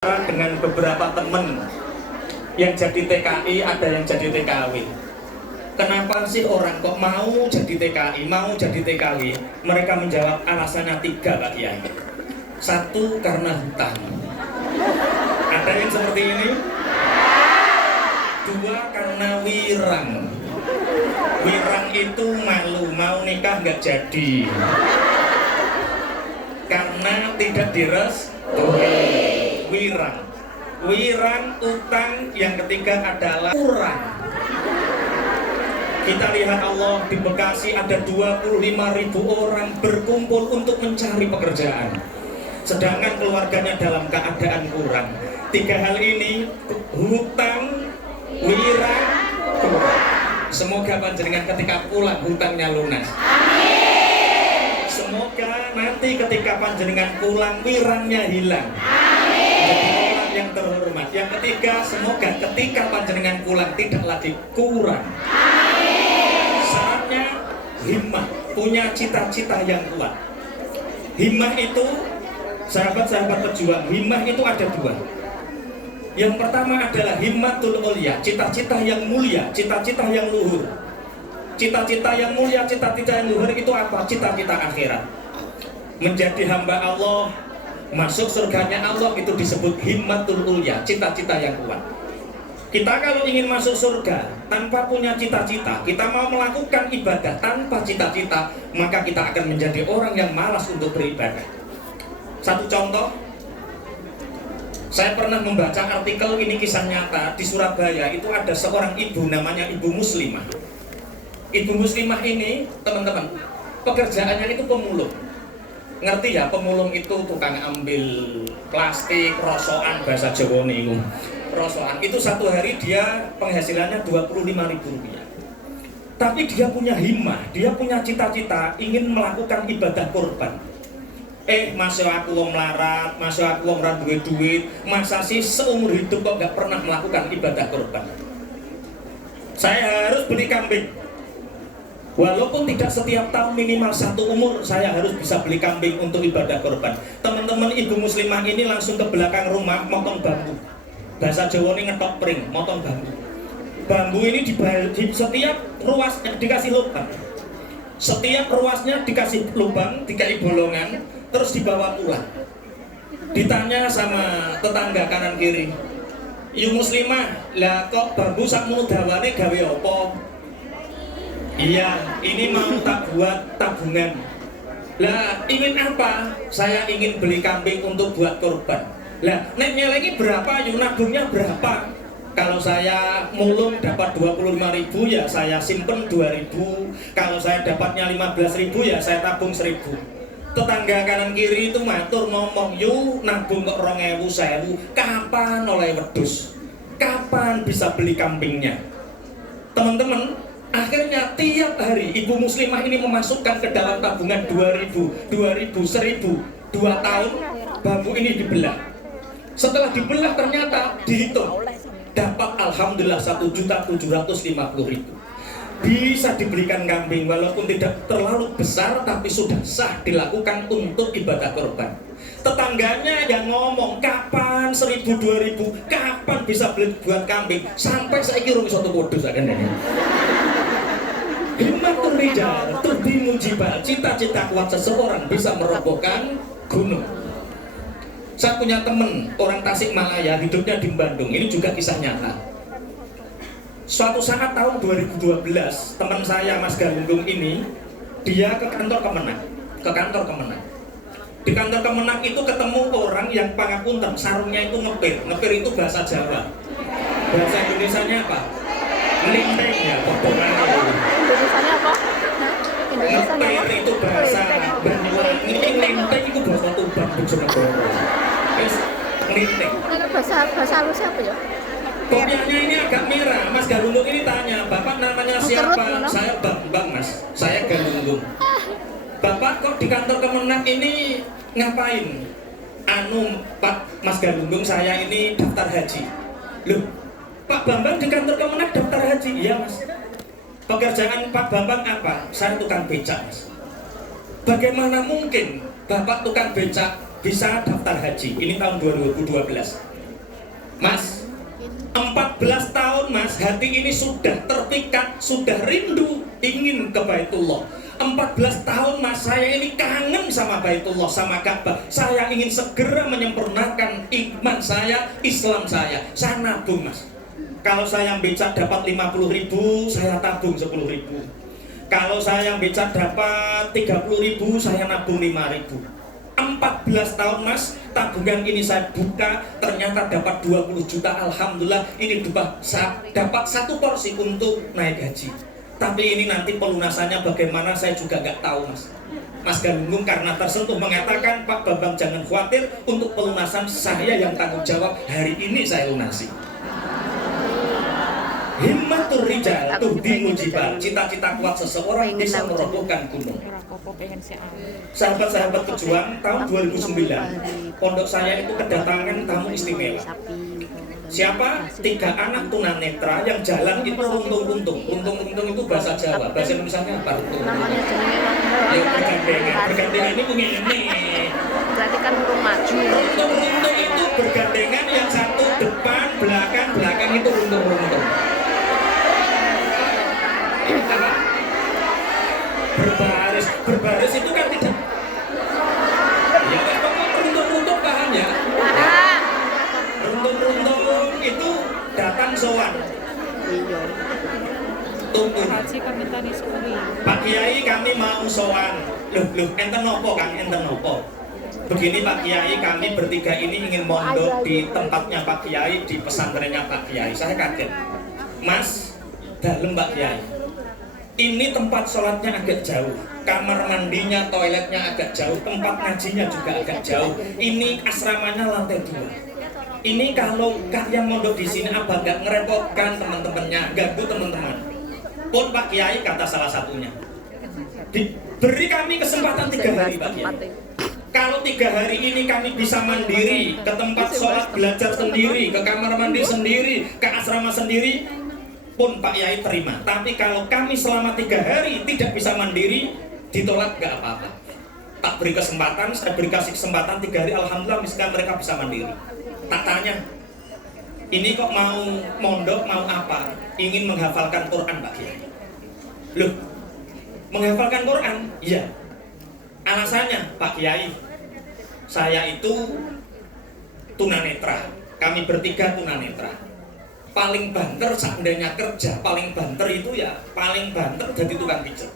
dengan beberapa teman yang jadi TKI, ada yang jadi TKW. Kenapa sih orang kok mau jadi TKI, mau jadi TKW? Mereka menjawab alasannya 3, Pak Kiai. 1, karena hutang. Ada yang seperti ini? 2, karena wirang. Wirang itu malu, mau nikah nggak jadi. Karena tidak direstui. Wirang utang. Yang ketiga adalah kurang. Kita lihat Allah di Bekasi ada 25.000 orang berkumpul untuk mencari pekerjaan, sedangkan keluarganya dalam keadaan kurang. 3 hal ini, hutang, wirang, kurang. Semoga panjenengan ketika pulang hutangnya lunas. Semoga nanti ketika panjenengan pulang wirangnya hilang. Jadi orang yang terhormat. Yang ketiga, semoga ketika panjenengan pulang tidak lagi kurang. Syaratnya himmah, punya cita-cita yang kuat. Himmah itu, sahabat-sahabat pejuang, himmah itu ada 2. Yang pertama adalah himmatul ulia, cita-cita yang mulia, cita-cita yang luhur. Cita-cita yang mulia, cita-cita yang luhur itu apa? Cita-cita akhirat. Menjadi hamba Allah, masuk surganya Allah, itu disebut himmatul ulia, cita-cita yang kuat. Kita kalau ingin masuk surga tanpa punya cita-cita, kita mau melakukan ibadah tanpa cita-cita, maka kita akan menjadi orang yang malas untuk beribadah. Satu contoh, saya pernah membaca artikel, ini kisah nyata, di Surabaya itu ada seorang ibu namanya Ibu Muslimah. Ibu Muslimah ini, teman-teman, pekerjaannya itu pemulung. Ngerti ya, pemulung itu tukang ambil plastik, rosokan, bahasa Jawa nih. Rosokan itu satu hari dia penghasilannya Rp25.000. Tapi dia punya himmah, dia punya cita-cita ingin melakukan ibadah kurban. Masih aku wong melarat, masih aku wong ora duwe duit, masa sih seumur hidup kok gak pernah melakukan ibadah kurban? Saya harus beli kambing. Walaupun tidak setiap tahun, minimal 1 umur saya harus bisa beli kambing untuk ibadah kurban. Teman-teman, Ibu Muslimah ini langsung ke belakang rumah motong bambu. Bahasa Jawa ini ngetok pring, motong bambu. Bambu ini di setiap ruasnya dikasih lubang. Setiap ruasnya dikasih lubang, dikasih bolongan, terus dibawa pulang. Ditanya sama tetangga kanan kiri, "Ibu Muslimah, lah kok bambu sakmono dawane gawe apa?" "Iya, ini mau tak buat tabungan." "Lah, ingin apa?" "Saya ingin beli kambing untuk buat kurban." "Lah, nek nyelengi berapa? Yuk nabungnya berapa?" "Kalau saya mulung dapat 25.000 ya saya simpen 2.000. Kalau saya dapatnya 15.000 ya saya tabung 1.000. Tetangga kanan kiri itu matur ngomong, "Yuk nabung kok 2.000, kapan oleh wedhus? Kapan bisa beli kambingnya?" Teman-teman, akhirnya tiap hari Ibu Muslimah ini memasukkan ke dalam tabungan 2.000, 1.000. 2 tahun bambu ini dibelah. Setelah dibelah ternyata dihitung dapat alhamdulillah 1.750.000. Bisa dibelikan kambing walaupun tidak terlalu besar, tapi sudah sah dilakukan untuk ibadah kurban. Tetangganya yang ngomong, "Kapan 1.000, 2.000, kapan bisa beli buat kambing?" Sampai saya kira suatu bodoh akan ini. Himmatul rijal turbimul jibal, cita-cita kuat seseorang bisa merobohkan gunung. Saya punya teman orang Tasikmalaya, hidupnya di Bandung. Ini juga kisah nyata. Suatu saat tahun 2012, teman saya Mas Galunggung ini, dia ke kantor Kemenang. Di kantor Kemenang itu ketemu orang yang pangapunten, sarungnya itu ngepir. Ngepir itu bahasa Jawa. Bahasa Indonesianya apa? Ngelinteng ya, potongannya. Indonesianya apa? Ngepir itu bahasa Banyuwangi, ngelinteng itu bahasa Tuban, Bojonegoro. Ngelinteng. Bahasa halusnya apa ya? Kopiahnya ini agak merah. Mas Galunggung ini tanya, "Bapak namanya siapa?" "Saya Bambang, Mas. Saya Galunggung." "Bapak kok di kantor Kemenang ini ngapain?" "Pak Mas Galunggung, saya ini daftar haji." "Loh, Pak Bambang di kantor Kemenang daftar haji?" "Iya, Mas." "Pekerjaan Pak Bambang apa?" "Saya tukang becak, Mas." "Bagaimana mungkin Bapak tukang becak bisa daftar haji?" Ini tahun 2012. Mas, 14 tahun Mas, hati ini sudah terpikat, sudah rindu ingin ke Baitullah. 14 tahun Mas, saya ini kangen sama Baitullah, sama Ka'bah. Saya ingin segera menyempurnakan iman saya, Islam saya. Saya nabung Mas. Kalau saya yang becak dapat 50.000, saya tabung 10.000. Kalau saya yang becak dapat 30.000, saya nabung 5.000. 14 tahun Mas, tabungan ini saya buka, ternyata dapat 20 juta. Alhamdulillah, ini dapat 1 porsi untuk naik haji. Tapi ini nanti pelunasannya bagaimana saya juga nggak tahu Mas. Mas Galunggung karena tersentuh mengatakan, Pak Bambang jangan khawatir, untuk pelunasan saya yang tanggung jawab, hari ini saya lunasi. Himmatur rijal tuhdimul jibal. Cita-cita kuat seseorang bisa merobohkan gunung. Sahabat-sahabat pejuang, tahun 2009 pondok saya itu kedatangan tamu istimewa. Siapa? 3 anak tunanetra yang jalan itu runtung-runtung. Runtung-runtung itu bahasa Jawa. Bahasa Indonesianya apa? Runtung. Ya, bergandengan ini mungkin ini. Berarti kan urung maju. Runtung-runtung itu bergandengan, yang satu depan, belakang itu runtung-runtung. Berbaris itu kan tidak. Ya pokoknya runtung-runtung paham ya. Runtung-runtung itu datang sowan. Iya. Tunggu. Pak Kiai kami mau sowan. Loh, enten nopo Kang, enten nopo? Begini Pak Kiai, kami bertiga ini ingin mondok di tempatnya Pak Kiai, di pesantrennya Pak Kiai. Saya kaget. Mas, dalem Pak Kiai. Ini tempat sholatnya agak jauh, kamar mandinya, toiletnya agak jauh, tempat ngajinya juga agak jauh. Ini asramanya lantai 2. Ini kalau kalian mondok di sini apa gak ngerepotkan teman-temannya, ganggu teman-teman? Pun Pak Kiai kata salah satunya, beri kami kesempatan 3 hari Pak Kiai. Kalau 3 hari ini kami bisa mandiri, ke tempat sholat belajar sendiri, ke kamar mandi sendiri, ke asrama sendiri, pun Pak Yai terima. Tapi kalau kami selama 3 hari tidak bisa mandiri, ditolak gak apa-apa. Tak beri kesempatan, saya beri kasih kesempatan 3 hari, alhamdulillah misalkan mereka bisa mandiri. Tak tanya, ini kok mau mondok, mau apa? Ingin menghafalkan Quran Pak Yai. Loh, menghafalkan Quran? Iya. Alasannya Pak Kiai, saya itu tunanetra. Kami bertiga tunanetra. Paling banter seandainya kerja, paling banter itu ya paling banter jadi tukang pijat.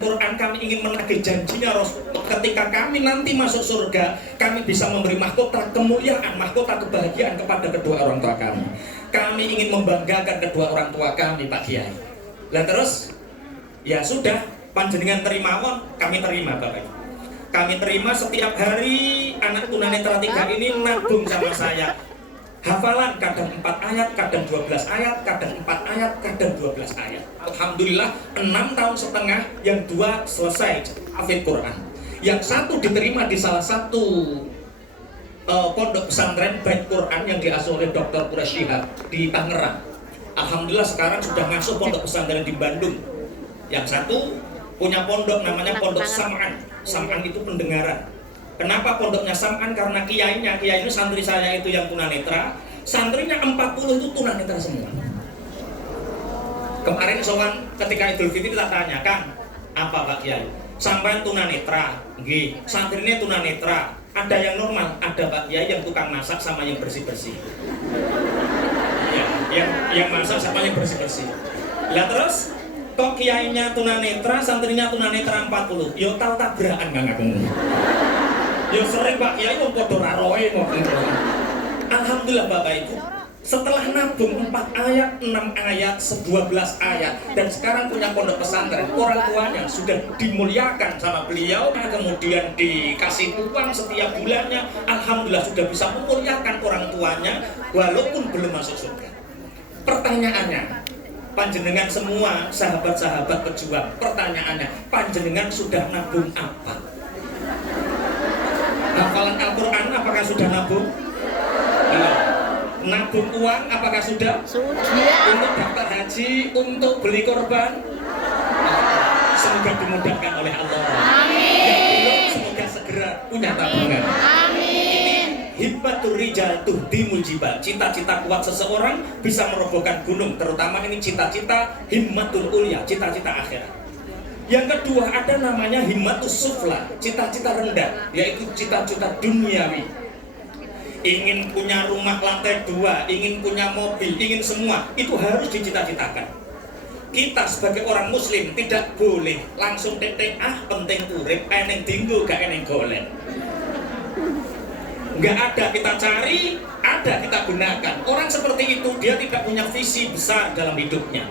Quran kami ingin menagih janjinya Rasulullah, ketika kami nanti masuk surga, kami bisa memberi mahkota kemuliaan, mahkota kebahagiaan kepada kedua orang tua kami. Kami ingin membanggakan kedua orang tua kami Pak Kiai. Lah terus ya sudah, panjenengan terima mon, kami terima Bapak. Kami terima setiap hari anak tunanetra 3 ini nabung sama saya. Hafalan kadang 4 ayat, kadang 12 ayat, kadang 4 ayat, kadang 12 ayat. Alhamdulillah 6 tahun setengah, yang 2 selesai hafid Quran. Yang 1 diterima di salah satu pondok pesantren Bait Quran yang diasuh oleh Dr. Quraisy Shihab di Tangerang. Alhamdulillah sekarang sudah masuk pondok pesantren di Bandung. Yang 1 punya pondok namanya Pondok Sam'an. Sam'an itu pendengaran. Kenapa pondoknya Sam'an? Karena kiai itu santri saya itu yang tunanetra, santrinya 40 itu tunanetra semua. Kemarin sowan ketika Idul Fitri kita tanya, Kang, apa Pak Kiai? Sampai tunanetra, nggih, santrinya tunanetra. Ada yang normal, ada Pak Kiai yang tukang masak sama yang bersih-bersih. Ya, yang masak sama yang bersih-bersih. Lah terus kok kiainya tunanetra, santrinya tunanetra 40. Yo tau tabrakan Kang aku. Ya sering Pak Kiai wong padha ra roe ngoten. Alhamdulillah Bapak Ibu. Setelah nabung 4 ayat, 6 ayat, 12 ayat dan sekarang punya pondok pesantren, orang tuanya sudah dimuliakan sama beliau, kemudian dikasih uang setiap bulannya. Alhamdulillah sudah bisa memuliakan orang tuanya walaupun belum masuk surga. Pertanyaannya, panjenengan semua sahabat-sahabat pejuang, pertanyaannya, panjenengan sudah nabung apa? Hafalan Al-Quran apakah sudah nabung? Belum. Nabung uang apakah sudah? Sudah. Untuk daftar haji, untuk beli korban? Semoga dimudahkan oleh Allah. Amin. Yang belum semoga segera punya tabungan. Amin. Ini himmatur rijal tuhdimul jibal. Cita-cita kuat seseorang bisa merobohkan gunung, terutama ini cita-cita himmatul ulya, cita-cita akhirat. Yang kedua ada namanya himmatus sufla, cita-cita rendah, yaitu cita-cita duniawi. Ingin punya rumah lantai 2, ingin punya mobil, ingin semua, itu harus dicita-citakan. Kita sebagai orang muslim tidak boleh langsung tetek penting urip eneng dinggo gak eneng golek. Nggak ada kita cari, ada kita gunakan. Orang seperti itu dia tidak punya visi besar dalam hidupnya.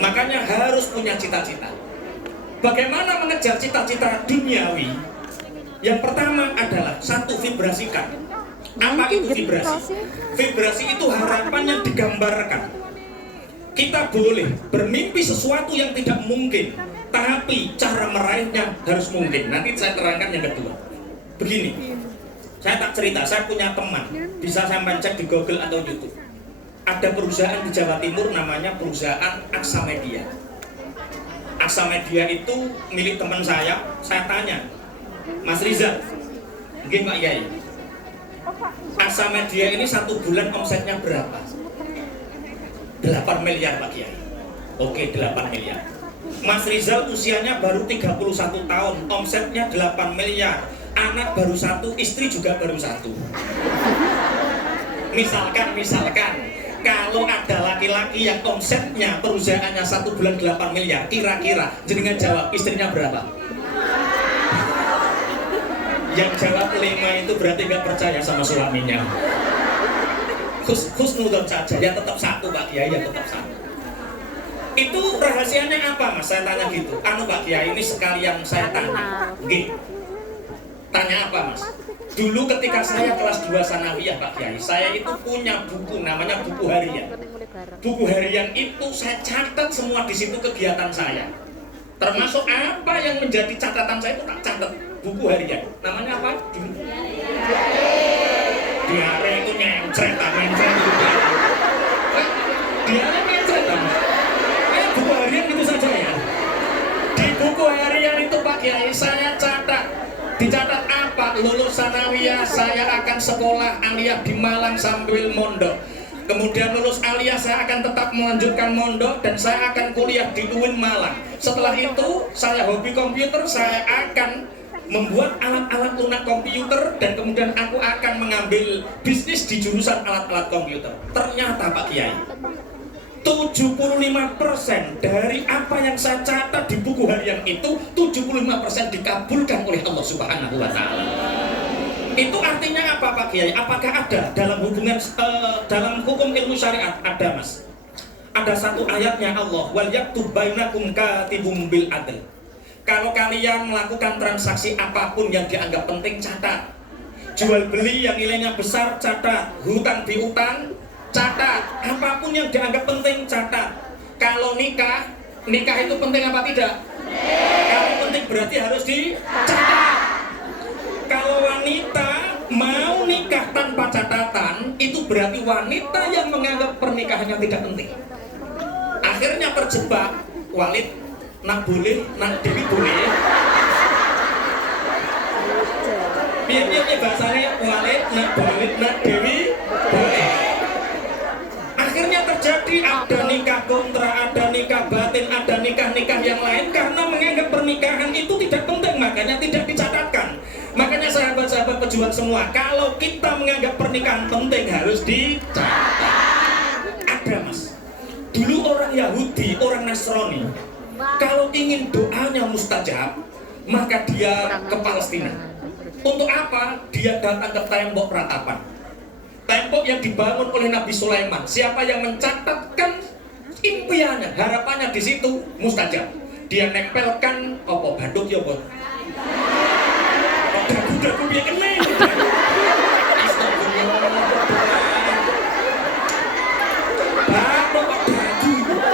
Makanya harus punya cita-cita. Bagaimana mengejar cita-cita duniawi? Yang pertama adalah satu, vibrasikan. Apa itu vibrasi? Vibrasi itu harapan yang digambarkan. Kita boleh bermimpi sesuatu yang tidak mungkin, tapi cara meraihnya harus mungkin. Nanti saya terangkan yang kedua. Begini, saya tak cerita, saya punya teman, bisa sampai cek di Google atau YouTube. Ada perusahaan di Jawa Timur namanya perusahaan Aksa Media. Aksa Media itu milik teman saya tanya, Mas Rizal, mungkin Pak Yai, Aksa Media ini 1 bulan omsetnya berapa? 8 miliar Pak Kiai. Oke, 8 miliar. Mas Rizal usianya baru 31 tahun, omsetnya 8 miliar. Anak baru 1, istri juga baru 1. Misalkan kalau ada laki-laki yang omsetnya perusahaannya 1 bulan 8 miliar, kira-kira jenengan jawab istrinya berapa? Yang jawab 5 itu berarti nggak percaya sama suaminya. Husnudon saja, ya tetap 1 Pak Kiai, ya tetap 1. Itu rahasianya apa Mas? Saya tanya gitu. Pak Kiai, ini sekalian saya tanya. Tanya apa Mas? Dulu ketika saya kelas 2 sanawiyah Pak Kiai, saya itu punya buku namanya buku harian. Buku harian itu saya catat semua di situ kegiatan saya. Termasuk apa yang menjadi catatan saya itu tak catat. Buku harian. Namanya apa? Diare itu nyentret itu diare nyentret buku harian itu saja ya. Di buku harian itu Pak Kiai saya dicatat apa? Lulus sanawiyah saya akan sekolah aliyah di Malang sambil mondok. Kemudian lulus aliyah saya akan tetap melanjutkan mondok dan saya akan kuliah di UIN Malang. Setelah itu saya hobi komputer, saya akan membuat alat-alat lunak komputer dan kemudian aku akan mengambil bisnis di jurusan alat-alat komputer. Ternyata Pak Kiai, 75% dari apa yang saya catat di buku harian itu 75% dikabulkan oleh Allah Subhanahu wa taala. Itu artinya apa Pak Kiai? Apakah ada dalam hubungan dalam hukum ilmu syariat? Ada Mas. Ada satu ayatnya Allah, wal yaktub bainakum katibum bil adl. Kalau kalian melakukan transaksi apapun yang dianggap penting, catat. Jual beli yang nilainya besar, catat. Hutang piutang, catat. Apapun yang dianggap penting, catat. Kalau nikah itu penting apa tidak? Kalau penting berarti harus dicatat. Kalau wanita mau nikah tanpa catatan, itu berarti wanita yang menganggap pernikahannya tidak penting. Akhirnya terjebak, Walid, nak boleh, nak Dewi boleh. Biar bahasanya Walid, nak boleh, nak Dewi boleh. Akhirnya terjadi ada nikah kontra, ada nikah batin, ada nikah-nikah yang lain karena menganggap pernikahan itu tidak penting, makanya tidak dicatatkan. Makanya sahabat-sahabat pejuang semua, kalau kita menganggap pernikahan penting harus dicatat. Ada Mas, dulu orang Yahudi, orang Nasrani, kalau ingin doanya mustajab, maka dia ke Palestina. Untuk apa? Dia datang ke tembok ratapan. Tembok yang dibangun oleh Nabi Sulaiman. Siapa yang mencatatkan impiannya, harapannya di situ mustajab. Dia nempelkan apa badut ya bos. Dagu-dagu dia kena.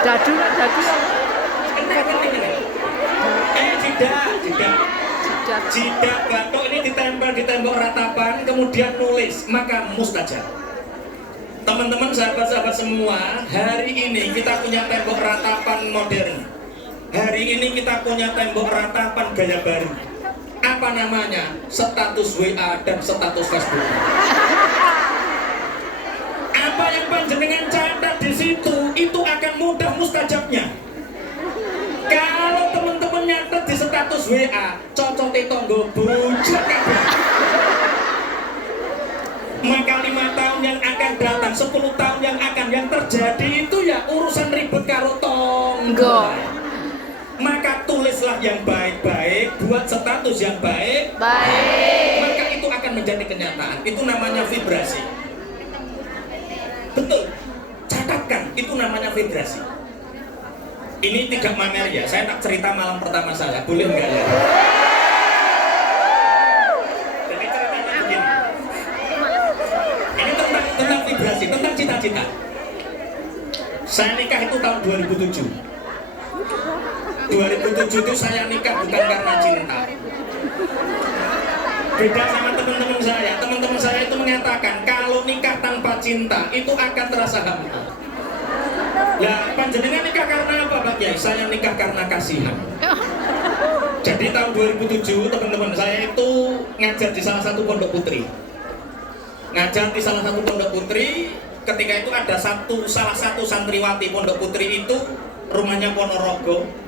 Dadu. Jidat batuk ini ditempel di tembok ratapan, kemudian nulis, maka mustajab. Teman-teman, sahabat-sahabat semua, hari ini kita punya tembok ratapan modern. Hari ini kita punya tembok ratapan gaya baru. Apa namanya? Status WA dan status Facebook. Apa yang panjenengan catat di situ itu akan mudah mustajabnya. Kalau teman-teman nyatet di status WA, cocote tonggo bujak kabeh. Maka 5 tahun yang akan datang, 10 tahun yang akan yang terjadi itu ya urusan ribet karo tonggo. Maka tulislah yang baik-baik, buat status yang baik, maka itu akan menjadi kenyataan. Itu namanya vibrasi. Betul, catatkan, itu namanya vibrasi. Ini tidak mamer ya, saya tak cerita malam pertama saya, boleh enggak ya? Jadi ceritanya begini. Ini tentang vibrasi, tentang cita-cita. Saya nikah itu tahun 2007. 2007 itu saya nikah bukan karena cinta. Beda sama teman-teman saya. Teman-teman saya itu mengatakan kalau nikah tanpa cinta itu akan terasa hampa. Lah, panjenengan nikah karena apa, Pak Kiai? Saya nikah karena kasihan. Jadi tahun 2007 teman-teman saya itu ngajar di salah satu pondok putri. Ngajar di salah satu pondok putri, ketika itu ada salah satu santriwati pondok putri itu rumahnya Ponorogo.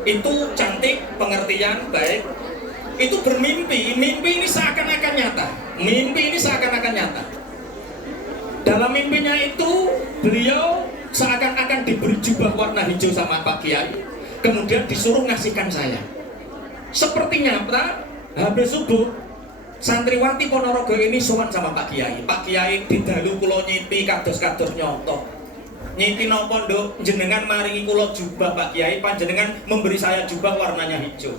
Itu cantik, pengertian, baik. Itu bermimpi, mimpi ini seakan-akan nyata. Mimpi ini seakan-akan nyata. Dalam mimpinya itu beliau seakan-akan diberi jubah warna hijau sama Pak Kiai, kemudian disuruh ngasihkan saya. Sepertinya apa? Habis subuh, santriwati Ponorogo ini sowan sama Pak Kiai. Pak Kiai didalu kula nyipi kados-kados nyoto. Nyipi napa nduk, jenengan maringi kula jubah Pak Kiai, panjenengan memberi saya jubah warnanya hijau.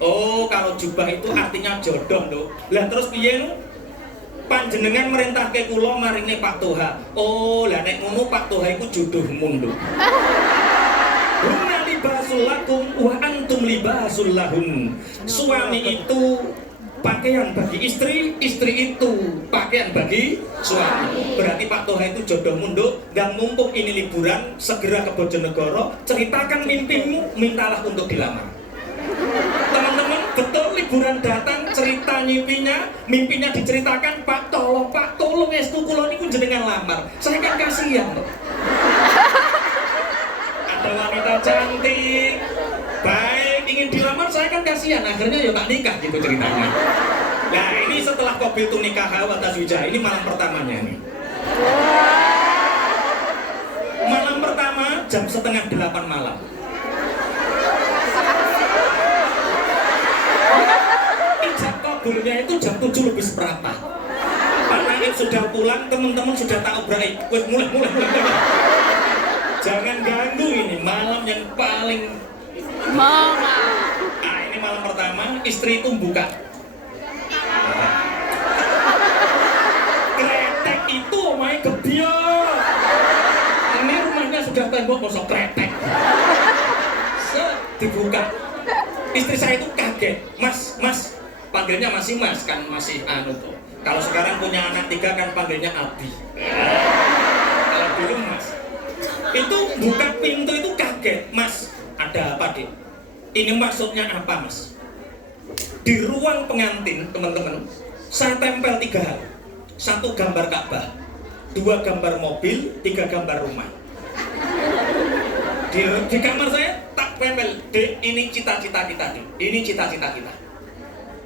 Oh, kalau jubah itu artinya jodoh nduk. Lah terus piye nu? Panjenengan merintahke kula maringi Pak Toha. Oh, lah nek ngono Pak Toha iku jodohmu nduk. Hunna libasul lakum wa antum libasul lahun. Suami itu pakaian bagi istri, istri itu pakaian bagi suami. Berarti Pak Toha itu jodoh munduk. Dan mumpung ini liburan, segera ke Bojonegoro, ceritakan mimpimu, mintalah untuk dilamar. Teman-teman, betul liburan datang, cerita mimpinya diceritakan. Pak tolong estu kula niku jenengan lamar. Saya kan kasihan loh. Ada wanita cantik, baik, ingin dilamar, saya kan kasihan, akhirnya ya tak nikah gitu ceritanya. Nah ini setelah qabiltu nikaha wa tazwijah, ini malam pertamanya nih. Malam pertama jam 7:30 malam. Ijab kabulnya itu jam 7:07. Pak Naib sudah pulang, teman-teman sudah tak obrai. Wes mulai. Jangan ganggu, ini malam yang paling ini malam pertama, istri itu buka. Kretek itu main gebiar. Ini rumahnya sudah tembok kosong kretek. Dibuka. Istri saya itu kaget. Mas, panggilnya masih mas kan, masih anu tuh. Kalau sekarang punya anak 3 kan panggilnya Abi. Kalau dulu mas. Itu buka pintu itu kaget. Mas, ada apa Dik? Ini maksudnya apa mas? Di ruang pengantin teman-teman, saya tempel 3 hal. 1 gambar Ka'bah, 2 gambar mobil, 3 gambar rumah. Di kamar saya tak tempel, Dik, ini cita-cita kita Dik. Ini cita-cita kita.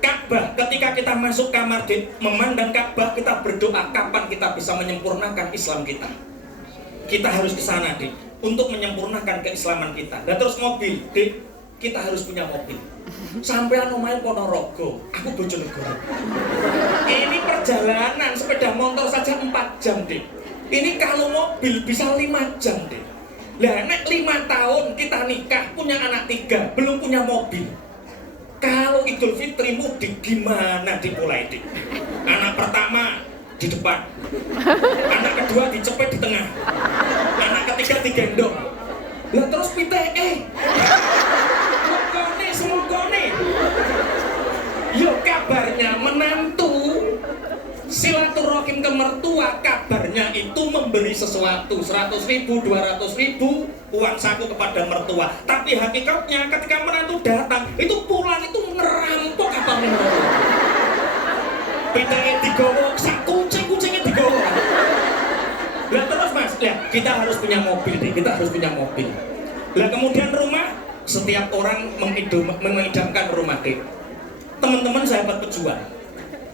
Ka'bah, ketika kita masuk kamar Dik, memandang Ka'bah, kita berdoa kapan kita bisa menyempurnakan Islam kita. Kita harus ke sana Dik, untuk menyempurnakan keislaman kita. Dan terus mobil, Dik, kita harus punya mobil. Sampean omahe Ponorogo, aku Bojonegoro. Ini perjalanan sepeda motor saja 4 jam Dik. Ini kalau mobil bisa 5 jam Dik. Lah nek 5 tahun kita nikah, punya anak 3, belum punya mobil. Kalau Idul Fitri mudik gimana dimulai Dik? Anak pertama di depan, anak kedua dicepet di tengah, anak ketiga digendong. Lah terus pite semogone. Yo kabarnya menantu silaturahim ke mertua, kabar gambarnya itu memberi sesuatu 100.000, 200.000 uang saku kepada mertua, tapi hakikatnya ketika menantu datang itu pulang itu ngerampok apa menurut pitanya digowo, sak kucing-kucingnya digowo. Lah terus mas, ya kita harus punya mobil deh, kita harus punya mobil. Lah kemudian rumah, setiap orang mengidamkan rumah deh. Teman-teman sahabat pejuang,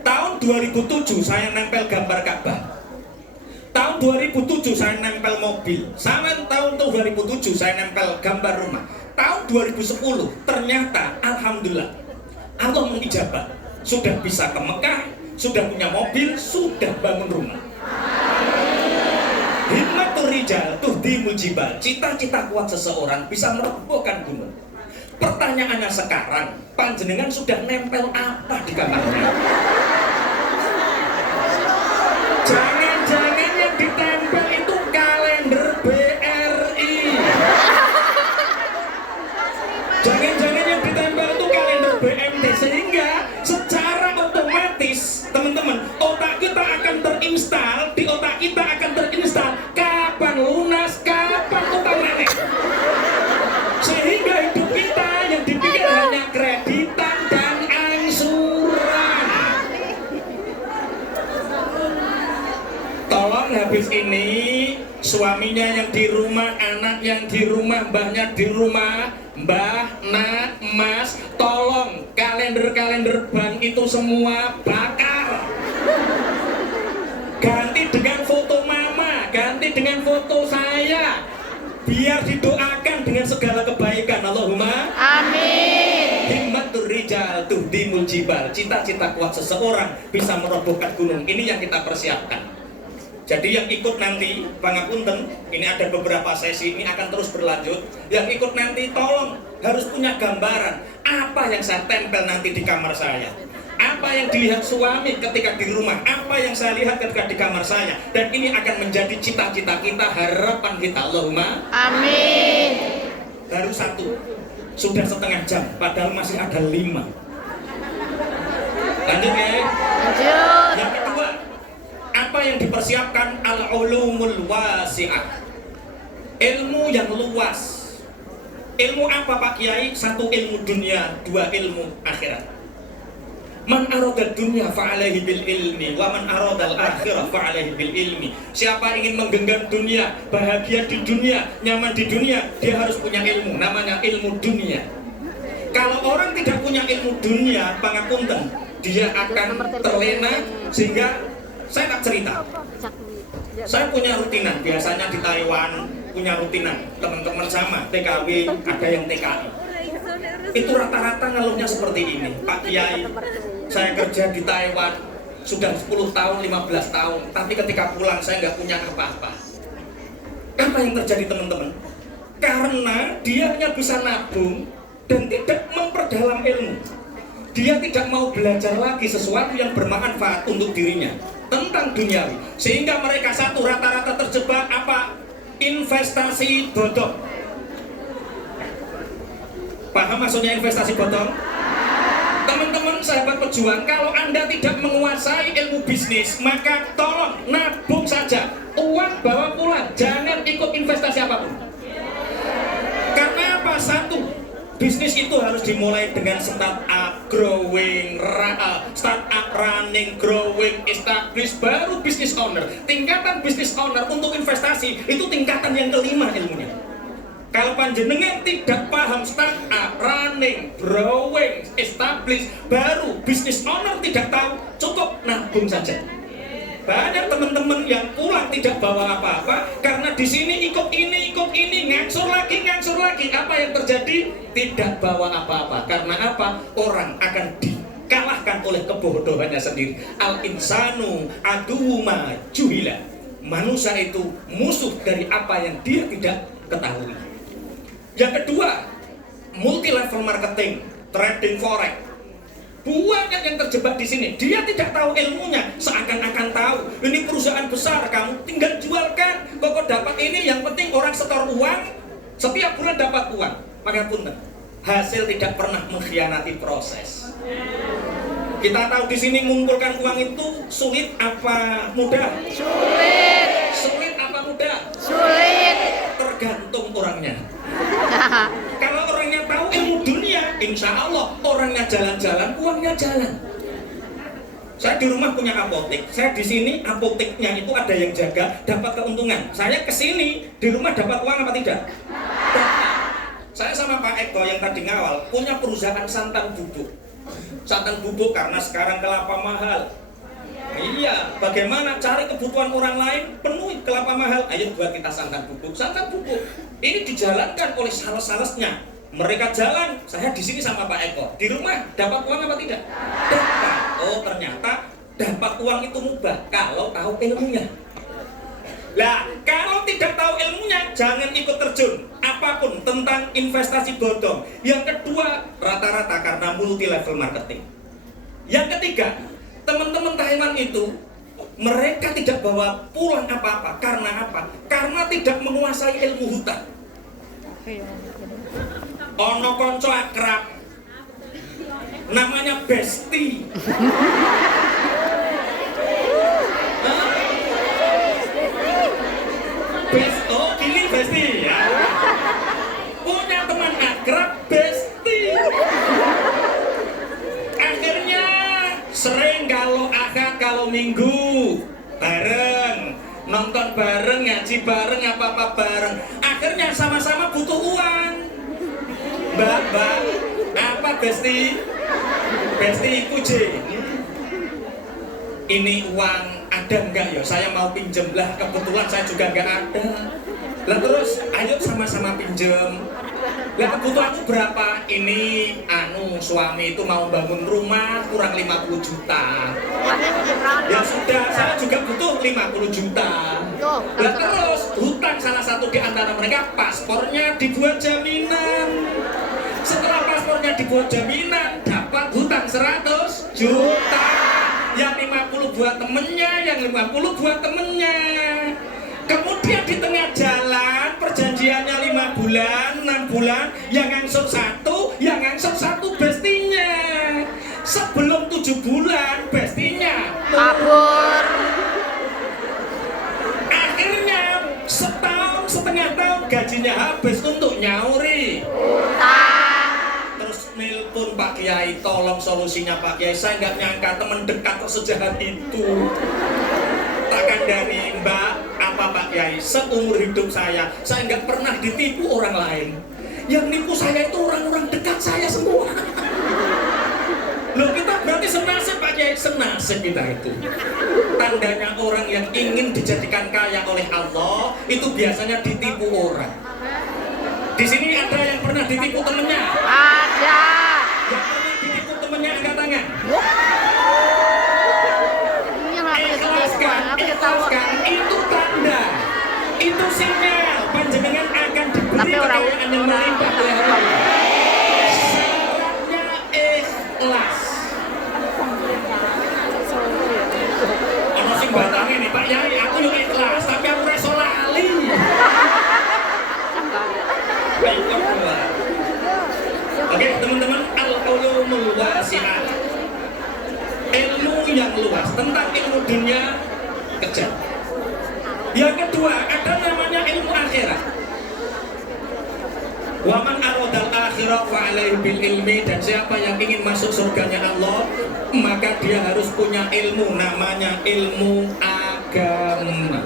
tahun 2007 saya nempel gambar Ka'bah. Tahun 2007 saya nempel mobil. Sampai tahun 2007 saya nempel gambar rumah. Tahun 2010 ternyata alhamdulillah Allah mengijabah. Sudah bisa ke Mekah, sudah punya mobil, sudah bangun rumah. Himmatur rijal tuhdimul jibal. Cita-cita kuat seseorang bisa merobohkan gunung. Pertanyaannya sekarang, panjenengan sudah nempel apa di kamarnya? Jangan-jangan yang ditempel itu kalender BRI. Jangan-jangan yang ditempel itu kalender BMT, sehingga secara otomatis teman-teman otak kita akan terinstal, di otak kita akan terinstal kapan lunas, kapan utang nenek, sehingga hidup kita yang dipikir hanya kreditan dan angsuran. Tolong habis ini suaminya yang di rumah, anak yang di rumah, mbahnya di rumah, mbah, nak, mas, tolong kalender-kalender bank itu semua bakar. Ganti dengan foto mama, ganti dengan foto saya, biar didoakan dengan segala kebaikan. Allahumma Amin. himmatur rijal tuhdimul jibal. Cita-cita kuat seseorang bisa merobohkan gunung. Ini yang kita persiapkan. Jadi yang ikut nanti, pangapunten, ini ada beberapa sesi, ini akan terus berlanjut. Yang ikut nanti tolong harus punya gambaran apa yang saya tempel nanti di kamar saya, apa yang dilihat suami ketika di rumah, apa yang saya lihat ketika di kamar saya. Dan ini akan menjadi cita-cita kita, harapan kita. Allahumma Amin. baru satu, sudah setengah jam, padahal masih ada 5. Lanjut ya. Lanjut. Yang kedua, apa yang dipersiapkan? Al-ulumul wasi'ah, ilmu yang luas. Ilmu apa Pak Kiai? 1 ilmu dunia, 2 ilmu akhirat. Man aradad dunya fa'alaihi bil ilmi wa man aradal akhirah fa'alaihi bil ilmi. Siapa ingin menggenggam dunia, bahagia di dunia, nyaman di dunia, dia harus punya ilmu, namanya ilmu dunia. Kalau orang tidak punya ilmu dunia, pangapunten, dia akan terlena. Sehingga saya tak cerita, saya punya rutinan, biasanya di Taiwan punya rutinan, teman-teman sama, TKW, ada yang TKI. Itu rata-rata ngeluhnya seperti ini, Pak Kiai, saya kerja di Taiwan sudah 10 tahun, 15 tahun, tapi ketika pulang saya nggak punya apa-apa. Apa yang terjadi teman-teman? Karena dia hanya bisa nabung dan tidak memperdalam ilmu. Dia tidak mau belajar lagi sesuatu yang bermanfaat untuk dirinya tentang duniawi, sehingga mereka satu rata-rata terjebak apa? Investasi bodong. Paham maksudnya investasi bodong? Teman-teman sahabat pejuang, kalau Anda tidak menguasai ilmu bisnis, maka tolong nabung saja, uang bawa pulang, jangan ikut investasi apapun. Karena apa? Satu, bisnis itu harus dimulai dengan startup, growing, startup, running, growing, establish, baru business owner. Tingkatan business owner untuk investasi itu tingkatan yang kelima ilmunya. Kalau panjenengan tidak paham startup, running, growing, establish, baru business owner tidak tahu, cukup nabung saja. Banyak teman-teman yang pulang tidak bawa apa-apa karena di sini ikut ini, ngangsur lagi. Apa yang terjadi? Tidak bawa apa-apa. Karena apa? Orang akan dikalahkan oleh kebodohannya sendiri. Al-insanu aduwwuma juhila. Manusia itu musuh dari apa yang dia tidak ketahui. Yang kedua, multi level marketing, trading forex. Banyak yang terjebak di sini. Dia tidak tahu ilmunya, seakan-akan tahu. Ini perusahaan besar, kamu tinggal jualkan. Pokok dapat ini, yang penting orang setor uang, setiap bulan dapat uang. Maka punten, hasil tidak pernah mengkhianati proses. Kita tahu di sini mengumpulkan uang itu sulit apa mudah? Sulit. jalan-jalan, uangnya jalan. Saya di rumah punya apotek, saya di sini apoteknya itu ada yang jaga, dapat keuntungan. Saya ke sini di rumah dapat uang apa tidak? Dapat. Saya sama Pak Eko yang tadi ngawal punya perusahaan santan bubuk. Santan bubuk karena sekarang kelapa mahal. Iya, bagaimana cari kebutuhan orang lain, penuhi kelapa mahal. Ayo buat kita santan bubuk. Santan bubuk ini dijalankan oleh sales-salesnya. Mereka jalan, saya di sini sama Pak Eko. Di rumah dapat uang apa tidak? Dapat. Oh, ternyata dapat uang itu mubah kalau tahu ilmunya. Lah, kalau tidak tahu ilmunya, jangan ikut terjun apapun tentang investasi bodong. Yang kedua, rata-rata karena multi level marketing. Yang ketiga, teman-teman Taiwan itu mereka tidak bawa pulang apa-apa. Karena apa? Karena tidak menguasai ilmu hutan. Ono konco akrab namanya Besti. Oh gini Besti ya. Punya teman akrab Besti. Akhirnya sering kalau akad kalau minggu bareng, nonton bareng, ngaji bareng, apa-apa bareng. Akhirnya sama-sama butuh uang. Mbak, apa Besti? Besti iku J. Ini uang ada enggak ya? Saya mau pinjem lah, kebetulan saya juga enggak ada. Lah terus, ayo sama-sama pinjem. Lah kebutuhanmu berapa? Ini suami itu mau bangun rumah kurang 50 juta. Ya sudah, saya juga butuh 50 juta. Lah terus, hutang salah satu di antara mereka, paspornya dibuat jaminan. Setelah paspornya dibuat jaminan, dapat hutang 100 juta. Yang 50 buat temennya, yang 50 buat temennya. Kemudian di tengah jalan, perjanjiannya 5 bulan, 6 bulan, yang ngangsur satu bestinya. Sebelum 7 bulan, bestinya kabur. Akhirnya setahun, setengah tahun gajinya habis untuk nyauri. Nelpon Pak Kiai, tolong solusinya Pak Kiai. Saya nggak nyangka teman dekat sejahat itu. Tak dari Mbak, apa Pak Kiai? Seumur hidup saya nggak pernah ditipu orang lain. Yang nipu saya itu orang-orang dekat saya semua. Loh kita berarti senasib Pak Kiai, senasib kita itu. Tandanya orang yang ingin dijadikan kaya oleh Allah itu biasanya ditipu orang. Di sini ada yang pernah ditipu temennya? Ada. Yang pernah ditipu temennya angkat tangan. Ikhlaskan, itu tanda, itu sinyal panjenengan akan diberi kekayaan yang melimpah oleh Allah. Syaratnya ikhlas. Ono sing batange nih Pak Yai, aku yo ikhlas, tapi aku reso lali. Oke teman-teman, al-ulumul wasi'ah, ilmu yang luas tentang ilmu dunia kejar. Yang kedua ada namanya ilmu akhirat. Waman aradal akhirah fa'alaihi bil ilmi, dan siapa yang ingin masuk surganya Allah maka dia harus punya ilmu, namanya ilmu agama.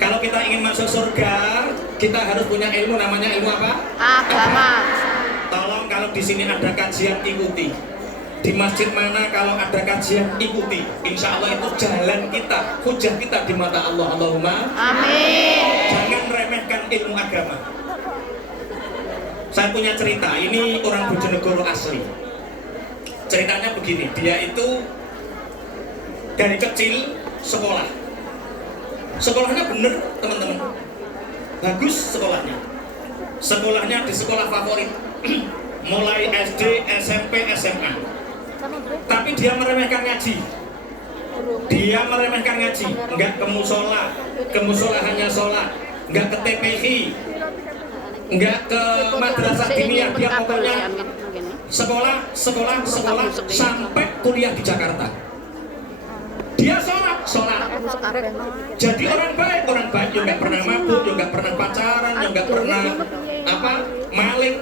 Kalau kita ingin masuk surga, kita harus punya ilmu, namanya ilmu apa? Agama. Tolong kalau di sini ada kajian ikuti. Di masjid mana kalau ada kajian ikuti. Insya Allah itu jalan kita, hujah kita di mata Allah. Allahumma amin. Jangan remehkan ilmu agama. Saya punya cerita, ini orang Bojonegoro asli. Ceritanya begini, dia itu dari kecil sekolah. Sekolahnya bener teman-teman, bagus sekolahnya. Sekolahnya di sekolah favorit, mulai SD, SMP, SMA. Tapi dia meremehkan ngaji. Dia meremehkan ngaji, enggak ke musola hanya sholat, enggak ke TPI, enggak ke madrasah diniyah. Dia pokoknya sekolah sampai kuliah di Jakarta. Dia sholat. Jadi orang baik, yang nggak pernah mabuk, yang nggak pernah pacaran, yang nggak pernah maling.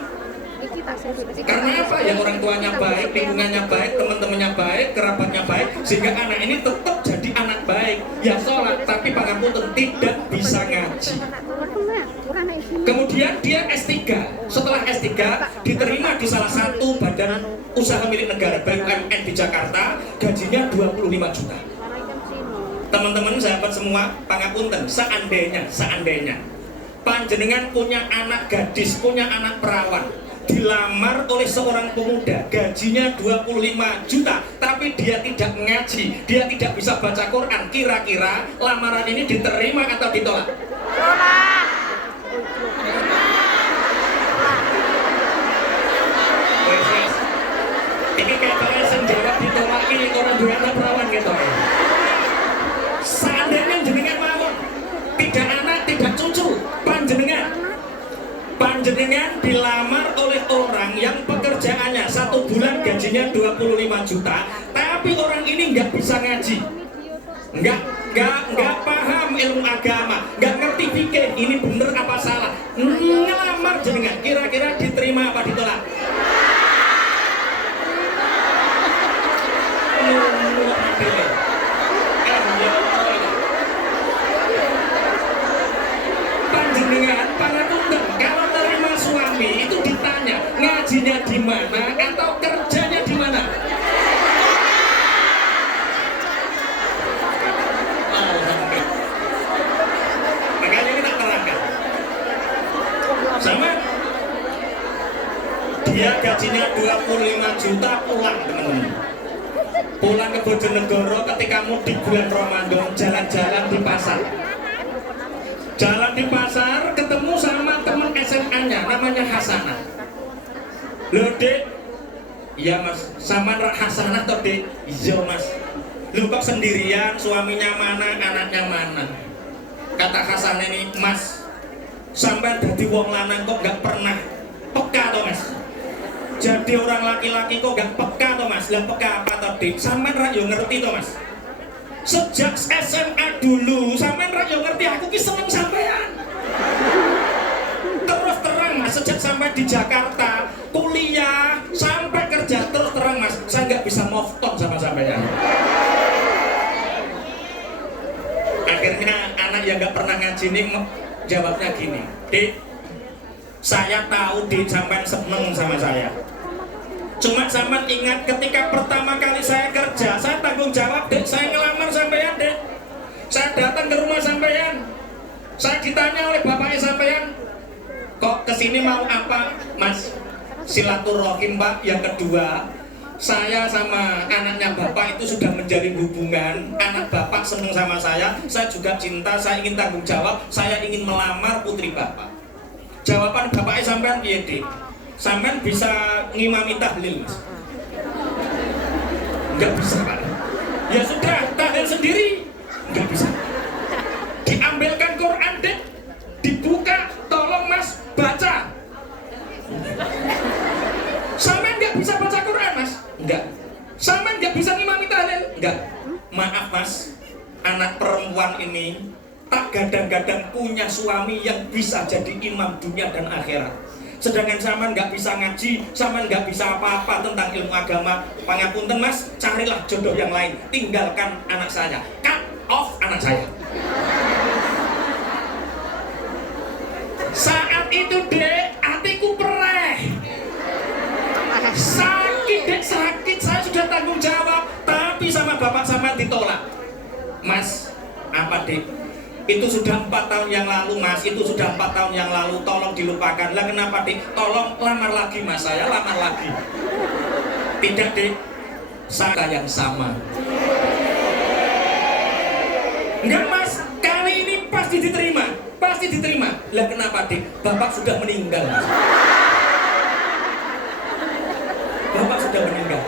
Karena apa? Ya orang tuanya baik, lingkungannya baik, teman-temannya baik, kerabatnya baik, sehingga anak ini tetap jadi anak baik. Ya sholat, tapi pangapunten tidak bisa ngaji. Kemudian dia S3. Setelah S3 diterima di salah satu badan usaha milik negara BUMN di Jakarta, gajinya 25 juta. Teman-teman sahabat semua, pangapunten, seandainya panjenengan punya anak gadis, punya anak perawan, dilamar oleh seorang pemuda, gajinya 25 juta, tapi dia tidak ngaji, dia tidak bisa baca Quran, kira-kira lamaran ini diterima atau ditolak? Tolak. Ini kayak alasan jawab ditolak ini orang dua anak perawan gitu. Seandainya jenengan mawon tidak anak, tidak cucu, panjenengan dilamar oleh orang yang pekerjaannya 1 bulan gajinya 25 juta, tapi orang ini nggak bisa ngaji, nggak paham ilmu agama, nggak ngerti fikih ini bener apa salah, ngelamar jenengan, kira-kira diterima apa ditolak? Panjenengan pangapunten, kalau terima suami itu ditanya ngajinya di mana atau kerjanya di mana? Makanya kita terangkan. Sama dia gajinya 25 juta pulang teman-teman. Pulang ke Bojonegoro ketika mudik bulan Ramadan, jalan-jalan di pasar. Jalan di pasar ketemu sama teman SMA-nya namanya Hasanah. Loh Dek, iya Mas, sama Hasanah toh Dek? Iya Mas. Loh kok sendirian, suaminya mana, anaknya mana? Kata Hasanah ini, Mas, sampai dadi wong lanang kok gak pernah peka toh Mas? Jadi orang laki-laki kok gak peka toh Mas? Lah peka apa toh Dek? Sampai ra yo ngerti toh Mas? Sejak SMA dulu sampean ra yo ngerti aku ki seneng sampean. Terus terang Mas, sejak sampai di Jakarta kuliah sampai kerja terus terang Mas, saya nggak bisa move on sama sampean. Akhirnya anak yang nggak pernah ngaji ini jawabnya gini, Dek, saya tahu Dek sampean seneng sama saya. Cuma sampean ingat ketika pertama kali saya kerja, saya tanggung jawab Dek, saya ngelamar sampean Dek. Saya datang ke rumah sampean, saya ditanya oleh bapaknya sampean, kok kesini mau apa Mas? Silaturahim Pak. Yang kedua, saya sama anaknya bapak itu sudah menjalin hubungan, anak bapak seneng sama saya juga cinta, saya ingin tanggung jawab, saya ingin melamar putri bapak. Jawaban bapaknya sampean piye Dek? Sampean bisa ngimami tahlil Mas? Enggak bisa Pak. Ya sudah, tahlil sendiri. Enggak bisa. Diambilkan Quran Dek, dibuka, tolong Mas baca. Sampean enggak bisa baca Quran Mas? Enggak. Sampean enggak bisa ngimami tahlil? Enggak. Maaf Mas, anak perempuan ini tak gadang-gadang punya suami yang bisa jadi imam dunia dan akhirat. Sedangkan sampean nggak bisa ngaji, sampean nggak bisa apa-apa tentang ilmu agama. Pangapunten Mas, carilah jodoh yang lain. Tinggalkan anak saya, cut off anak saya. Saat itu Dek, hatiku perih. Sakit Dek, sakit. Saya sudah tanggung jawab, tapi sama bapak sampean ditolak. Mas, apa Dek? Itu sudah 4 tahun yang lalu Mas, itu sudah 4 tahun yang lalu, tolong dilupakan. Lah kenapa Dek? Tolong lamar lagi Mas, saya lamar lagi. Tidak Dek, saya yang sama. Enggak Mas, kali ini pasti diterima, pasti diterima. Lah kenapa Dek? Bapak sudah meninggal Mas. Bapak sudah meninggal.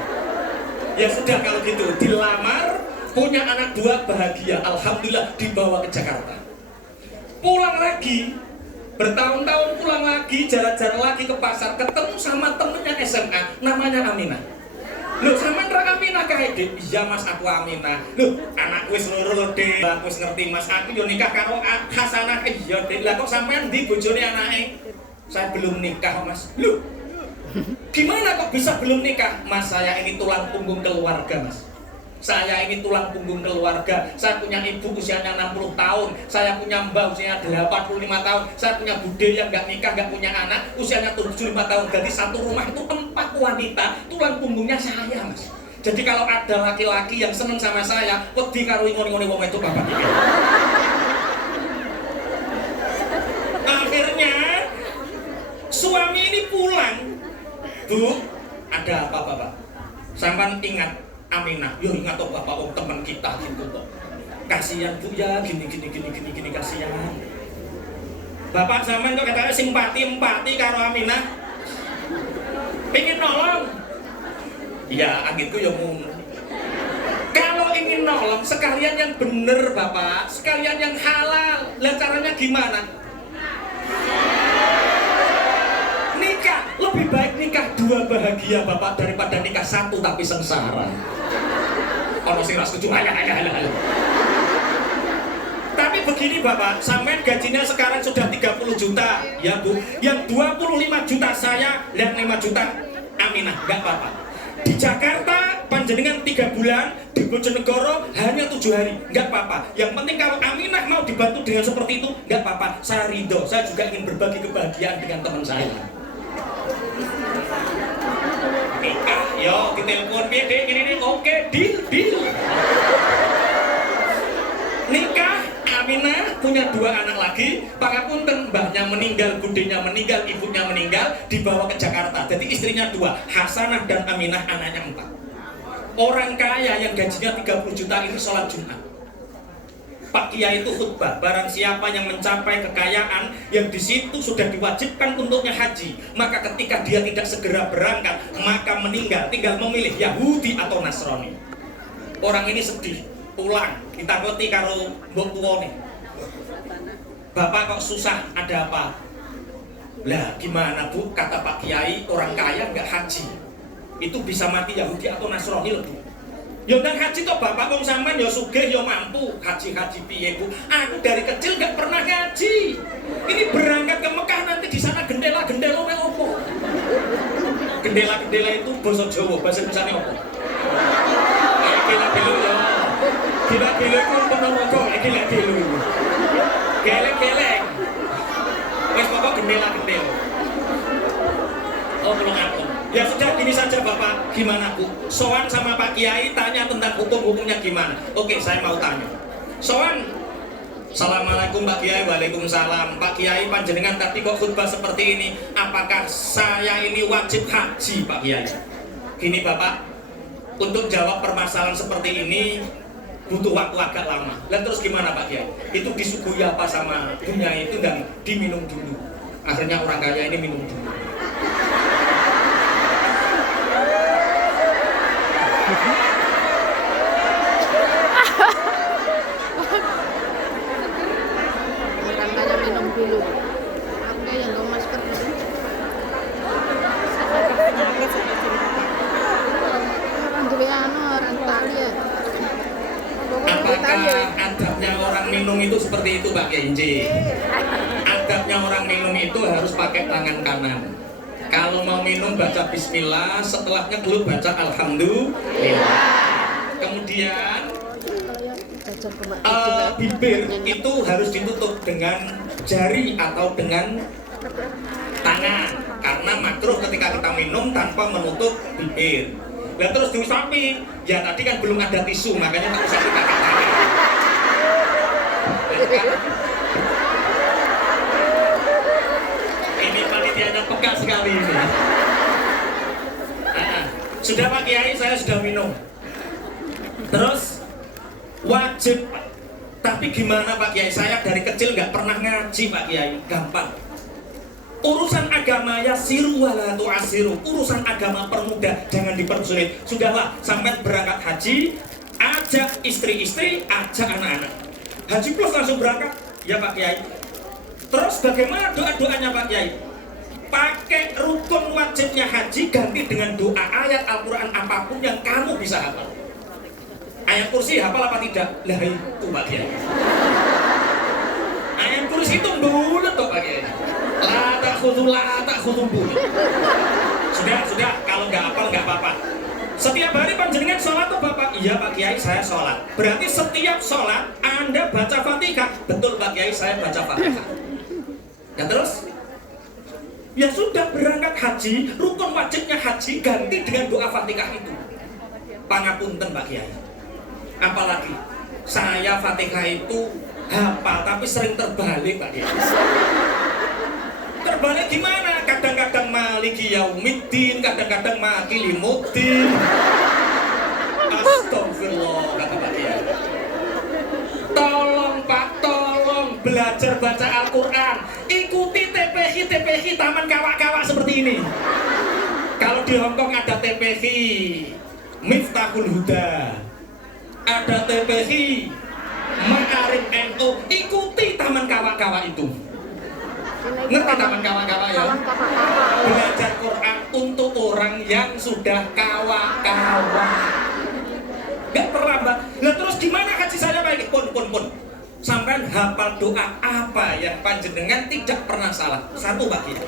Ya sudah kalau gitu, dilamar, punya anak 2 bahagia, alhamdulillah dibawa ke Jakarta. Pulang lagi, bertahun-tahun pulang lagi, jalan-jalan lagi ke pasar, ketemu sama temennya SMA, namanya Aminah. Loh, sama Ra Aminah kae Dek? Iya Mas, aku Aminah. Loh, anakku wis loro lho Dek. Aku wis ngerti Mas, aku yo nikah karo Hasanah. Iya Dek, lah kok sampean ndi bojone anake? Saya belum nikah Mas. Loh, Gimana kok bisa belum nikah? Mas, saya ini tulang punggung keluarga, Mas. Saya ini tulang punggung keluarga. Saya punya ibu usianya 60 tahun. Saya punya mbah usianya 85 tahun. Saya punya bude yang nggak nikah, nggak punya anak, usianya 75 tahun. Jadi satu rumah itu 4 wanita, tulang punggungnya saya, Mas. Jadi kalau ada laki-laki yang seneng sama saya, wedi karo ngoni-ngoni wong itu bapak ini. Akhirnya suami ini pulang. Bu, ada apa bapak? Sampai ingat Aminah, yo ingat toh bapak, oh teman kita gitu toh. Kasihan bu ya, gini kasihan. Bapak zaman kok katanya simpati karo Aminah, pengen nolong. Ya, agitku ya ngono. Kalau ingin nolong, sekalian yang bener bapak, sekalian yang halal. Lah caranya gimana? Nikah, lebih baik nikah 2 bahagia bapak daripada nikah 1 tapi sengsara. Ono sing ra setuju, ayo. Tapi begini bapak, sampean gajinya sekarang sudah 30 juta, ya bu. Yang 25 juta saya dan 5 juta Aminah, enggak apa-apa. Di Jakarta panjenengan 3 bulan, di Bojonegoro hanya 7 hari, enggak apa-apa. Yang penting kalau Aminah mau dibantu dengan seperti itu, enggak apa-apa. Saya ridho, saya juga ingin berbagi kebahagiaan dengan teman saya. Nikah, yo ditelepon piye Dek, ini oke, deal. Nikah, Aminah punya 2 anak lagi. Pangapunten, mbahnya meninggal, budenya meninggal, ibunya meninggal, dibawa ke Jakarta. Jadi istrinya 2, Hasanah dan Aminah, anaknya 4. Orang kaya yang gajinya 30 juta ini sholat Jumat. Pak Kiai itu khutbah, barang siapa yang mencapai kekayaan yang di situ sudah diwajibkan untuknya haji, maka ketika dia tidak segera berangkat, maka meninggal, tinggal memilih Yahudi atau Nasrani. Orang ini sedih, pulang, ditakuti karo mbok tuwane. Bapak kok susah, ada apa? Lah gimana bu, kata Pak Kiai, orang kaya nggak haji, itu bisa mati Yahudi atau Nasrani loh bu. Ya ndang haji toh bapak, wong sampean ya sugih ya mampu. Haji piye bu? Aku dari kecil nggak pernah ngaji. Ini berangkat ke Mekah, nanti di sana gendela opo? Gendela itu bahasa Jawa, bahasa Indonesia opo? Gila ya. Gila itu Ponorogo, gila. Geleng. Wes pokok gendela. Oh belum aku. Ya sudah, gini saja bapak, gimana bu? Soan sama Pak Kiai tanya tentang hukumnya gimana? Oke, saya mau tanya. Soan, Assalamualaikum Pak Kiai. Waalaikumsalam. Pak Kiai, panjenengan tadi kok khutbah seperti ini, apakah saya ini wajib haji Pak Kiai? Gini bapak, untuk jawab permasalahan seperti ini butuh waktu agak lama. Dan terus gimana Pak Kiai? Itu disuguhi apa sama dunia itu dan diminum dulu. Akhirnya orang kaya ini minum dulu. Makanya minum dulu. Aku yang nggak masker dulu. Orang Italia. Apakah adabnya orang minum itu seperti itu Pak Genji? Adabnya orang minum itu harus pakai tangan kanan. Kalau mau minum baca bismillah, setelahnya dulu baca alhamdulillah. Kemudian bibir itu harus ditutup dengan jari atau dengan tangan, karena makruh ketika kita minum tanpa menutup bibir. Dan terus diusapi, ya tadi kan belum ada tisu, makanya tak usah pakai tangan. Ini panitianya peka sekali ini. Sudah Pak Kiai, saya sudah minum. Terus wajib, tapi gimana Pak Kiai? Saya dari kecil nggak pernah ngaji Pak Kiai. Gampang. Urusan agama ya siru wala tu'asiru. Urusan agama permudah, jangan dipersulit. Sudahlah, sampai berangkat haji, ajak istri-istri, ajak anak-anak. Haji plus langsung berangkat, ya Pak Kiai. Terus bagaimana doa-doanya Pak Kiai? Pakai rukun wajibnya haji, ganti dengan doa ayat Al-Quran apapun yang kamu bisa hafal. Ayat kursi hafal apa tidak? Lah itu Pak Kiai. Ayat kursi itu bulat toh Pak Kiai. La tak khudul bulat. Sudah, kalau nggak hafal nggak apa-apa. Setiap hari panjenengan sholat tuh Bapak? Iya Pak Kiai, saya sholat. Berarti setiap sholat Anda baca Fatihah? Betul Pak Kiai, saya baca Fatihah. Dan terus? Ya sudah, berangkat haji, rukun wajibnya haji ganti dengan doa Fatihah itu. Pangapunten Pak Kiai. Apalagi saya Fatihah itu hafal tapi sering terbalik Pak Kiai. Terbalik gimana? Kadang-kadang maliki yaumiddin, kadang-kadang makilimuddin. Astagfirullah, kata Pak Kiai. Tolong Pak, tolong belajar baca Al-Quran. Ikuti TPH Taman Kawak-Kawak seperti ini. Kalau di Hongkong ada TPH Miftahul Huda, ada TPH Ma'arif NU. Ikuti Taman Kawak-Kawak itu. Ngerti Taman Kawak-Kawak ya? Belajar Quran untuk orang yang sudah kawak-kawak. Gak terlambat. Nah terus gimana haji saya baik? Pun. Sampai hafal doa apa yang panjenengan tidak pernah salah? Satu Pak Kiai.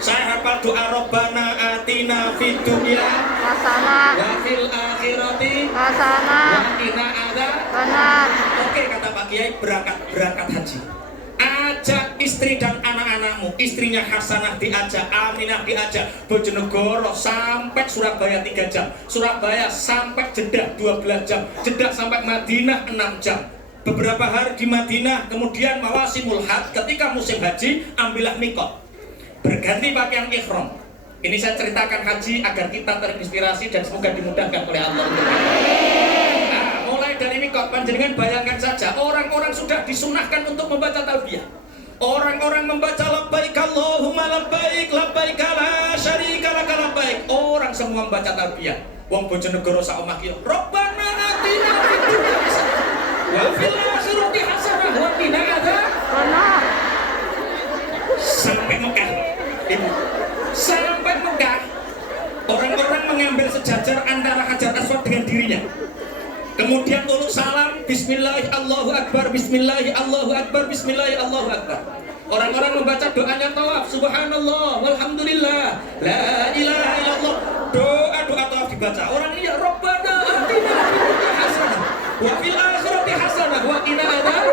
Saya hafal doa Rabbana atina fid dunya hasanah wa fil akhirati hasanah wa qina adzabannar. Oke kata Pak Kiai, berangkat haji. Ajak istri dan anak-anakmu. Istrinya Hasanah diajak, Aminah diajak, Bojonegoro sampai Surabaya 3 jam, Surabaya sampai Jeddah 12 jam, Jeddah sampai Madinah 6 jam. Beberapa hari di Madinah, kemudian mawasimul hajj, ketika musim haji, ambillah mikot, berganti pakaian ihram. Ini saya ceritakan haji agar kita terinspirasi dan semoga dimudahkan oleh Allah. Dari mikot, panjenengan bayangkan saja, orang-orang sudah disunahkan untuk membaca talbiyah. Orang-orang membaca labbaik Allahumma labbaik, labbaik la syarika laka labbaik. Orang semua membaca talbiyah. Wong Bojonegoro sak omah ki, Rabbana atina fid dunya hasanah wa fil akhirati hasanah wa qina adzabannar. Sampai Mekah. Ibu. Sampai Mekah. Orang-orang mengambil sejajar antara Hajar Aswad dengan dirinya. Kemudian uluk salam, Bismillahi Allahu Akbar, Bismillahi Allahu Akbar, Bismillahi Allahu Akbar. Orang-orang membaca doanya tawaf, Subhanallah, Walhamdulillah, La ilaha illallah. Doa tawaf dibaca. Orang ini ya Rabbana atina fid dunya hasanah wa fil akhirati hasanah wa qina adzabannar.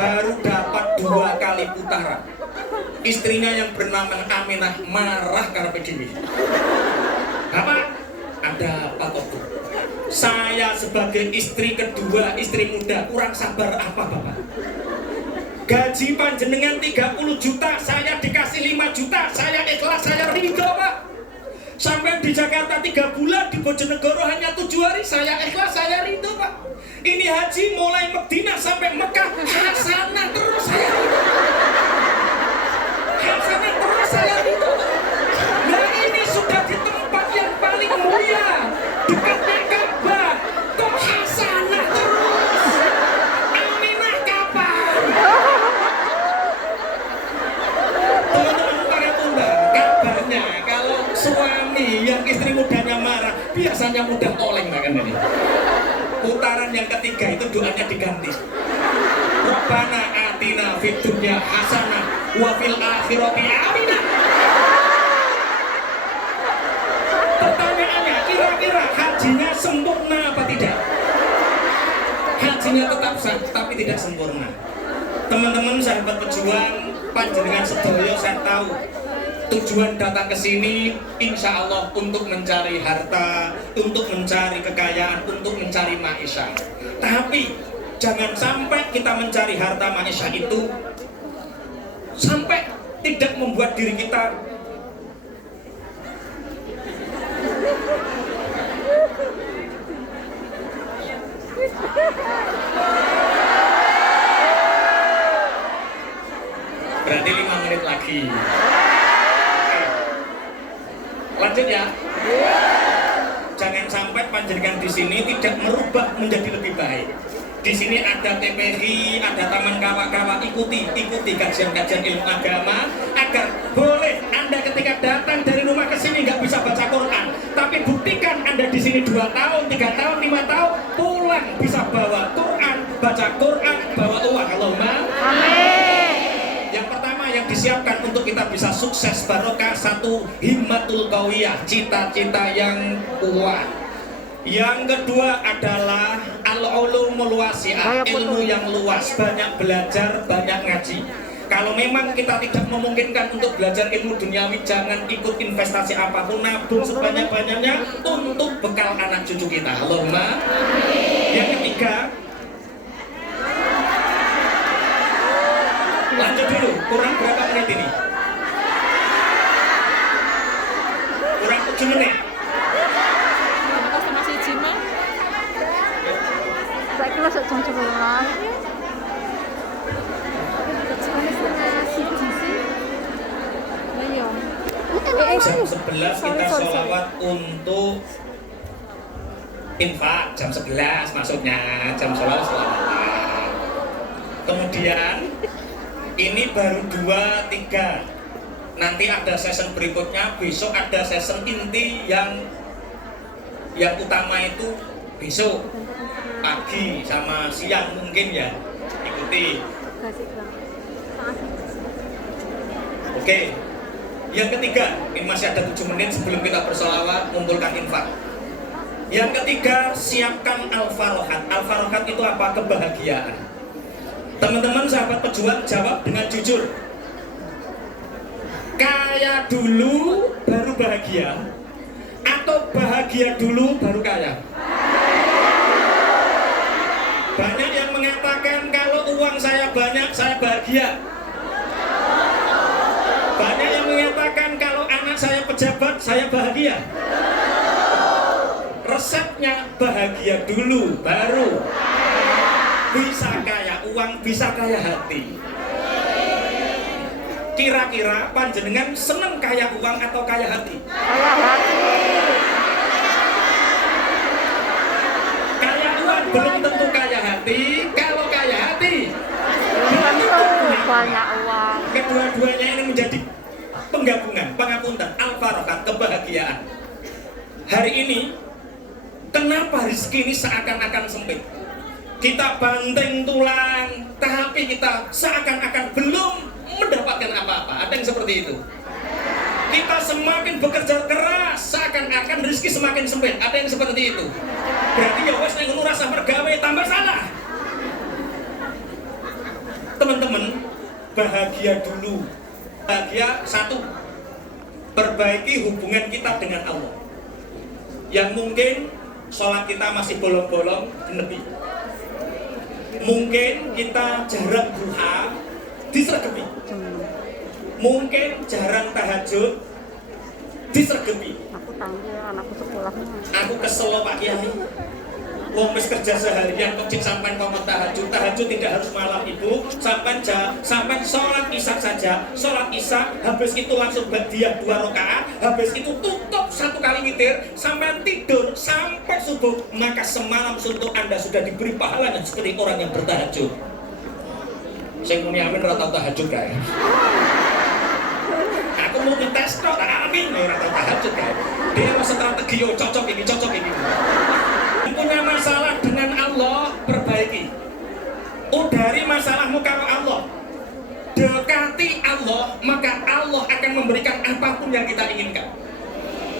Baru dapat 2 kali putaran. Istrinya yang bernama Aminah marah karena begini. Apa? Ada apa kok? Saya sebagai istri kedua, istri muda, kurang sabar apa Bapak? Gaji panjenengan 30 juta, saya dikasih 5 juta, saya ikhlas, saya ridho Pak. Sampai di Jakarta 3 bulan, di Bojonegoro hanya 7 hari, saya ikhlas, saya ridho Pak. Ini haji mulai Madinah sampai Mekah, hasanah terus saya ridho. Hasanah terus saya ridho. Nah ini sudah di tempat yang paling mulia, dekatnya Ka'bah, kok hasanah terus? Aminah kapan? Teman-teman para tunda, kabarnya kalau suami yang istri mudanya marah, biasanya mudah oleng kan ini. Putaran yang ketiga itu doanya diganti. Rabbana atina fid dunya hasanah wa fil akhirati aminah. Pertanyaannya, kira-kira hajinya sempurna apa tidak? Hajinya tetap sah, tapi tidak sempurna. Teman-teman sahabat pejuang, panjenengan sedaya saya tahu tujuan datang ke sini insya Allah untuk mencari harta, untuk mencari kekayaan, untuk mencari maisha. Tapi jangan sampai kita mencari harta maisha itu sampai tidak membuat diri kita berarti 5 menit lagi. Lanjut ya. Jangan sampai panjenengan di sini tidak merubah menjadi lebih baik. Di sini ada TPH, ada Taman Kawak-Kawak. Ikuti kajian-kajian ilmu agama agar boleh Anda ketika datang dari rumah ke sini nggak bisa baca Quran, tapi buktikan Anda di sini 2 tahun, 3 tahun, 5 tahun pulang bisa bawa Quran, baca Quran, bawa uang. Allahumma amin. Yang pertama yang disiapkan untuk kita kita bisa sukses barokah. Satu, himmatul qawiyah, cita-cita yang kuat. Yang kedua adalah al-ulumul wasi'ah, ilmu yang luas, banyak belajar, banyak ngaji. Kalau memang kita tidak memungkinkan untuk belajar ilmu duniawi, jangan ikut investasi apapun, nabung sebanyak-banyaknya untuk bekal anak cucu kita. Allahumma. Yang ketiga, lanjut dulu, kurang berapa menit ini? Kurang 7 menit. Masih Cina. Saya kira jam 11. Jam 11 kita sholawat untuk infak, jam 11 maksudnya, jam sholawat. Kemudian ini baru 2, 3. Nanti ada session berikutnya, besok ada session inti yang utama itu besok pagi sama siang mungkin ya, ikuti. Oke. Yang ketiga, ini masih ada 7 menit sebelum kita bersolawat, mengumpulkan infak. Yang ketiga, siapkan al-farohat. Al-farohat itu apa? Kebahagiaan. Teman-teman sahabat pejuang, jawab dengan jujur. Kaya dulu baru bahagia, atau bahagia dulu baru kaya? Banyak yang mengatakan kalau uang saya banyak, saya bahagia. Banyak yang mengatakan kalau anak saya pejabat, saya bahagia. Resepnya bahagia dulu, baru bisa kaya uang, bisa kaya hati. Kira-kira panjenengan seneng kaya uang atau kaya hati? Kaya hati. Kaya uang belum tentu kaya hati. Kalau kaya hati Belum tentu banyak uang. kedua-duanya ini menjadi penggabungan, pengapunten, al-farokat, kebahagiaan. Hari ini, kenapa rezeki ini seakan-akan sempit? Kita banting tulang, tapi kita seakan-akan belum mendapatkan apa-apa. Ada yang seperti itu. Kita semakin bekerja keras, seakan-akan rezeki semakin sempit. Ada yang seperti itu. Berarti ya wes nek ngono rasa mergawe tambah salah. Teman-teman, bahagia dulu. Bahagia, satu, perbaiki hubungan kita dengan Allah. Yang mungkin sholat kita masih bolong-bolong, genepi. Mungkin kita jarang duha, disergepi. Mungkin jarang tahajud, disergepi. Aku panggil anakku sekolahnya. Aku kesel Pak Kiai. Wong wis kerja seharian kok cek sampean ngomong tahajud. Tahajud tidak harus malam Ibu. Sampai sholat isya saja. Sholat isya habis itu langsung badiah 2 rakaat, habis itu tutup 1 kali witir, sampai tidur sampai subuh. Maka semalam suntuk Anda sudah diberi pahalanya seperti orang yang bertahajud. Saya muni amin ora tau tahajud kae. Aku mau tes tok amin ora tau tahajud kae. Dia mau strategi yo cocok ini. Punya masalah dengan Allah, perbaiki. Udari masalahmu kalau Allah. Dekati Allah, maka Allah akan memberikan apapun yang kita inginkan.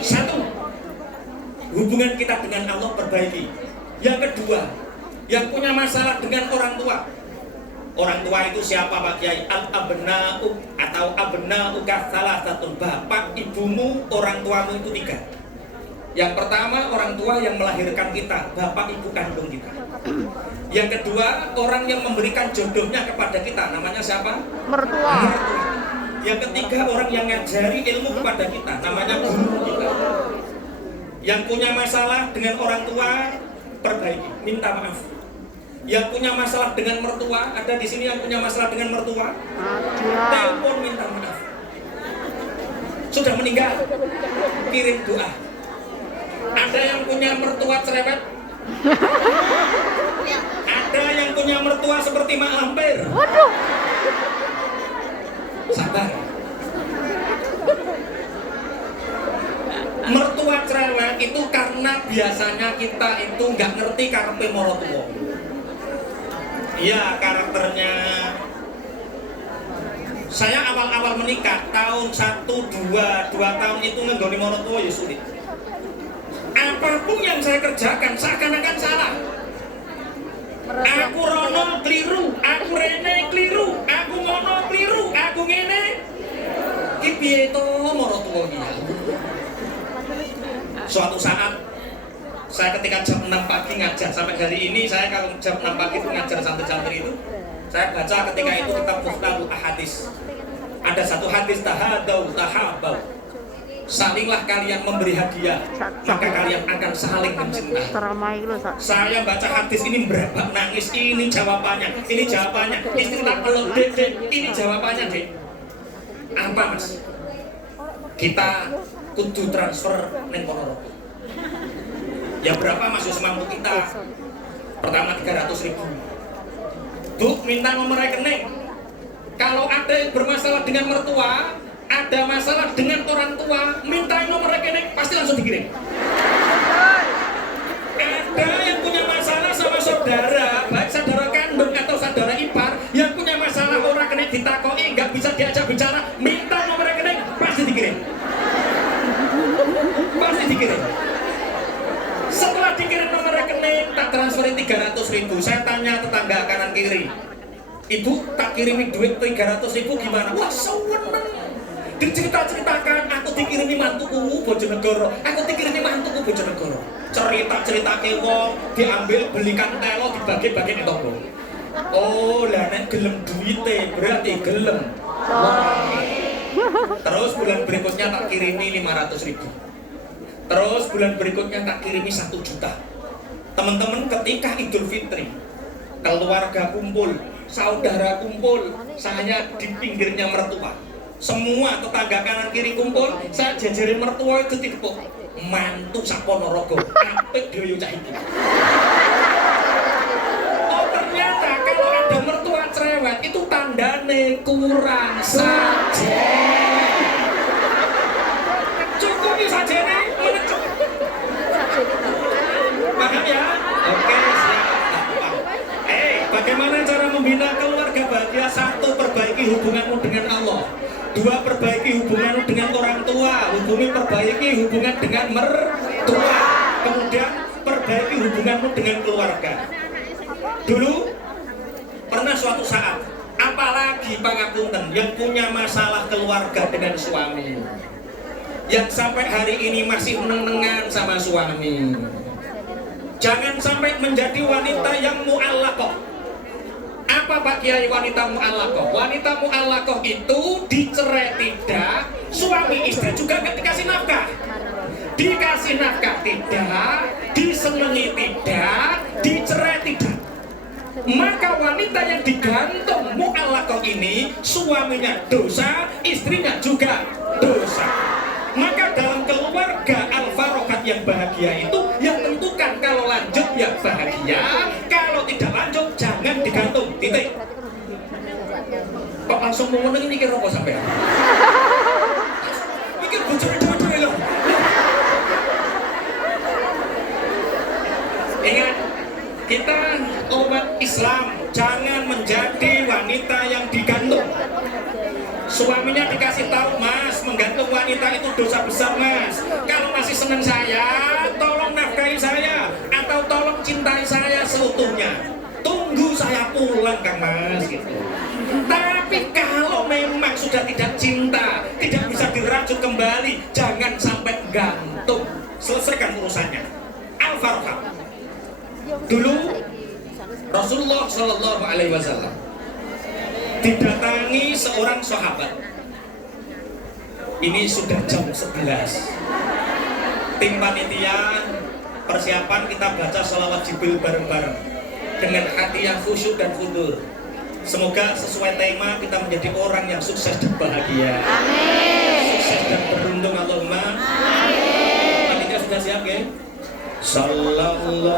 Satu, hubungan kita dengan Allah perbaiki. Yang kedua, yang punya masalah dengan orang tua. Orang tua itu siapa Pak Kiai? Al-abna'u atau abna'uka salasatun. Bapak, ibumu, orang tuamu itu 3. Yang pertama, orang tua yang melahirkan kita, bapak ibu kandung kita. Yang kedua, orang yang memberikan jodohnya kepada kita, namanya siapa? Mertua. Yang ketiga, orang yang ngajari ilmu kepada kita, namanya guru kita. Yang punya masalah dengan orang tua, perbaiki, minta maaf. Yang punya masalah dengan mertua, ada di sini yang punya masalah dengan mertua, telepon minta maaf. Sudah meninggal, kirim doa. Ada yang punya mertua cerewet, ada yang punya mertua seperti Mak Lampir. Waduh. Sabar. Mertua cerewet itu karena biasanya kita itu nggak ngerti karepe maratuwa. Iya, karakternya. Saya awal-awal menikah, tahun 1, 2 tahun itu ngenggoni maratuwa ya sulit. Apapun yang saya kerjakan seakan-akan salah. Aku rono keliru, aku rene keliru, aku ngono keliru, aku ngene. Ki piye to maratuwa iki? Suatu saat saya ketika jam 6 pagi ngajar, sampai hari ini saya kalau jam 6 pagi itu ngajar santri-santri itu, saya baca ketika itu kitab Mukhtarul Ahadits. Ada satu hadis, tahadau tahabau, salinglah kalian memberi hadiah, maka kalian akan saling mencintai. Saya baca hadis ini berabak nangis, ini jawabannya, istri tak belum dek, ini jawabannya dek. Apa mas? Kita kudu transfer neng Ponorogo. Ya berapa masuk semampu kita? Pertama 300.000. Bu, minta nomor rekening. Kalau ada yang bermasalah dengan mertua, ada masalah dengan orang tua, minta nomor rekening, pasti langsung dikirim. Ada yang punya masalah sama saudara, baik saudara kandung atau saudara ipar, yang punya masalah orang rekening ditakoi, nggak bisa diajak bicara, minta nomor rekening, pasti dikirim. Pasti dikirim. Setelah dikirim nomor rekening, tak transferin 300.000. Saya tanya tetangga kanan kiri, ibu tak kirimi duit 300.000 gimana? Wah seneng. Diceritakan, aku dikirimi mantuku Bojonegoro, aku dikirimi mantuku Bojonegoro. Cerita wong diambil belikan telo dibagi-bagi di toko. Oh lah nek gelem duite berarti gelem. Terus bulan berikutnya tak kirimi 500.000. Terus bulan berikutnya tak kirimi 1 juta. Teman-teman ketika Idul Fitri, keluarga kumpul, saudara kumpul, saya di pinggirnya mertua. Semua tetangga kanan kiri kumpul, saya jajarin mertua itu tipe mantu sak Ponorogo, apik dhewe cah iki. Oh ternyata kalau ada mertua cerewet itu tandane kurang sajen. Cukup ya sajene. Paham ya? Oke, siap. Bagaimana cara membina keluarga bahagia? 1, perbaiki hubunganmu dengan Allah. 2, perbaiki hubunganmu dengan orang tua. Perbaiki hubungan dengan mertua. Kemudian perbaiki hubunganmu dengan keluarga. Dulu pernah suatu saat, apalagi pangapunten yang punya masalah keluarga dengan suami, yang sampai hari ini masih menengan sama suami. Jangan sampai menjadi wanita yang mu'allaqah. Apa Pak Kiai wanita mu'allaqah? Wanita mu'allaqah itu dicerai tidak, suami istri juga gak dikasih nafkah. Dikasih nafkah tidak, disenangi tidak, dicerai tidak. Maka wanita yang digantung mu'allaqah ini, suaminya dosa, istrinya juga dosa. Maka dalam keluarga al-farokat yang bahagia itu yang tentukan kalau lanjut ya bahagia, kalau tidak lanjut jangan digantung, titik. Kok langsung mau ngomong ini mikir apa sampai? Mikir bocor dua-dua loh. Ingat, kita umat Islam jangan menjadi wanita yang digantung. Suaminya dikasih tahu, mas, menggantung wanita itu dosa besar mas. Kalau masih senang saya, tolong nafkahi saya, atau tolong cintai saya seutuhnya. Tunggu saya pulang kang mas gitu. Tapi kalau memang sudah tidak cinta, tidak bisa dirajut kembali, jangan sampai gantung. Selesaikan urusannya. Al-Farqah. Dulu Rasulullah Shallallahu Alaihi Wasallam didatangi seorang sahabat. Ini sudah jam 11. Tim panitia persiapan kita baca sholawat Jibril bareng-bareng dengan hati yang khusyuk dan khudur. Semoga sesuai tema kita menjadi orang yang sukses dan bahagia. Amin. Sukses dan beruntung Allahumma. Amin. Panitia sudah siap ya? Sallallahu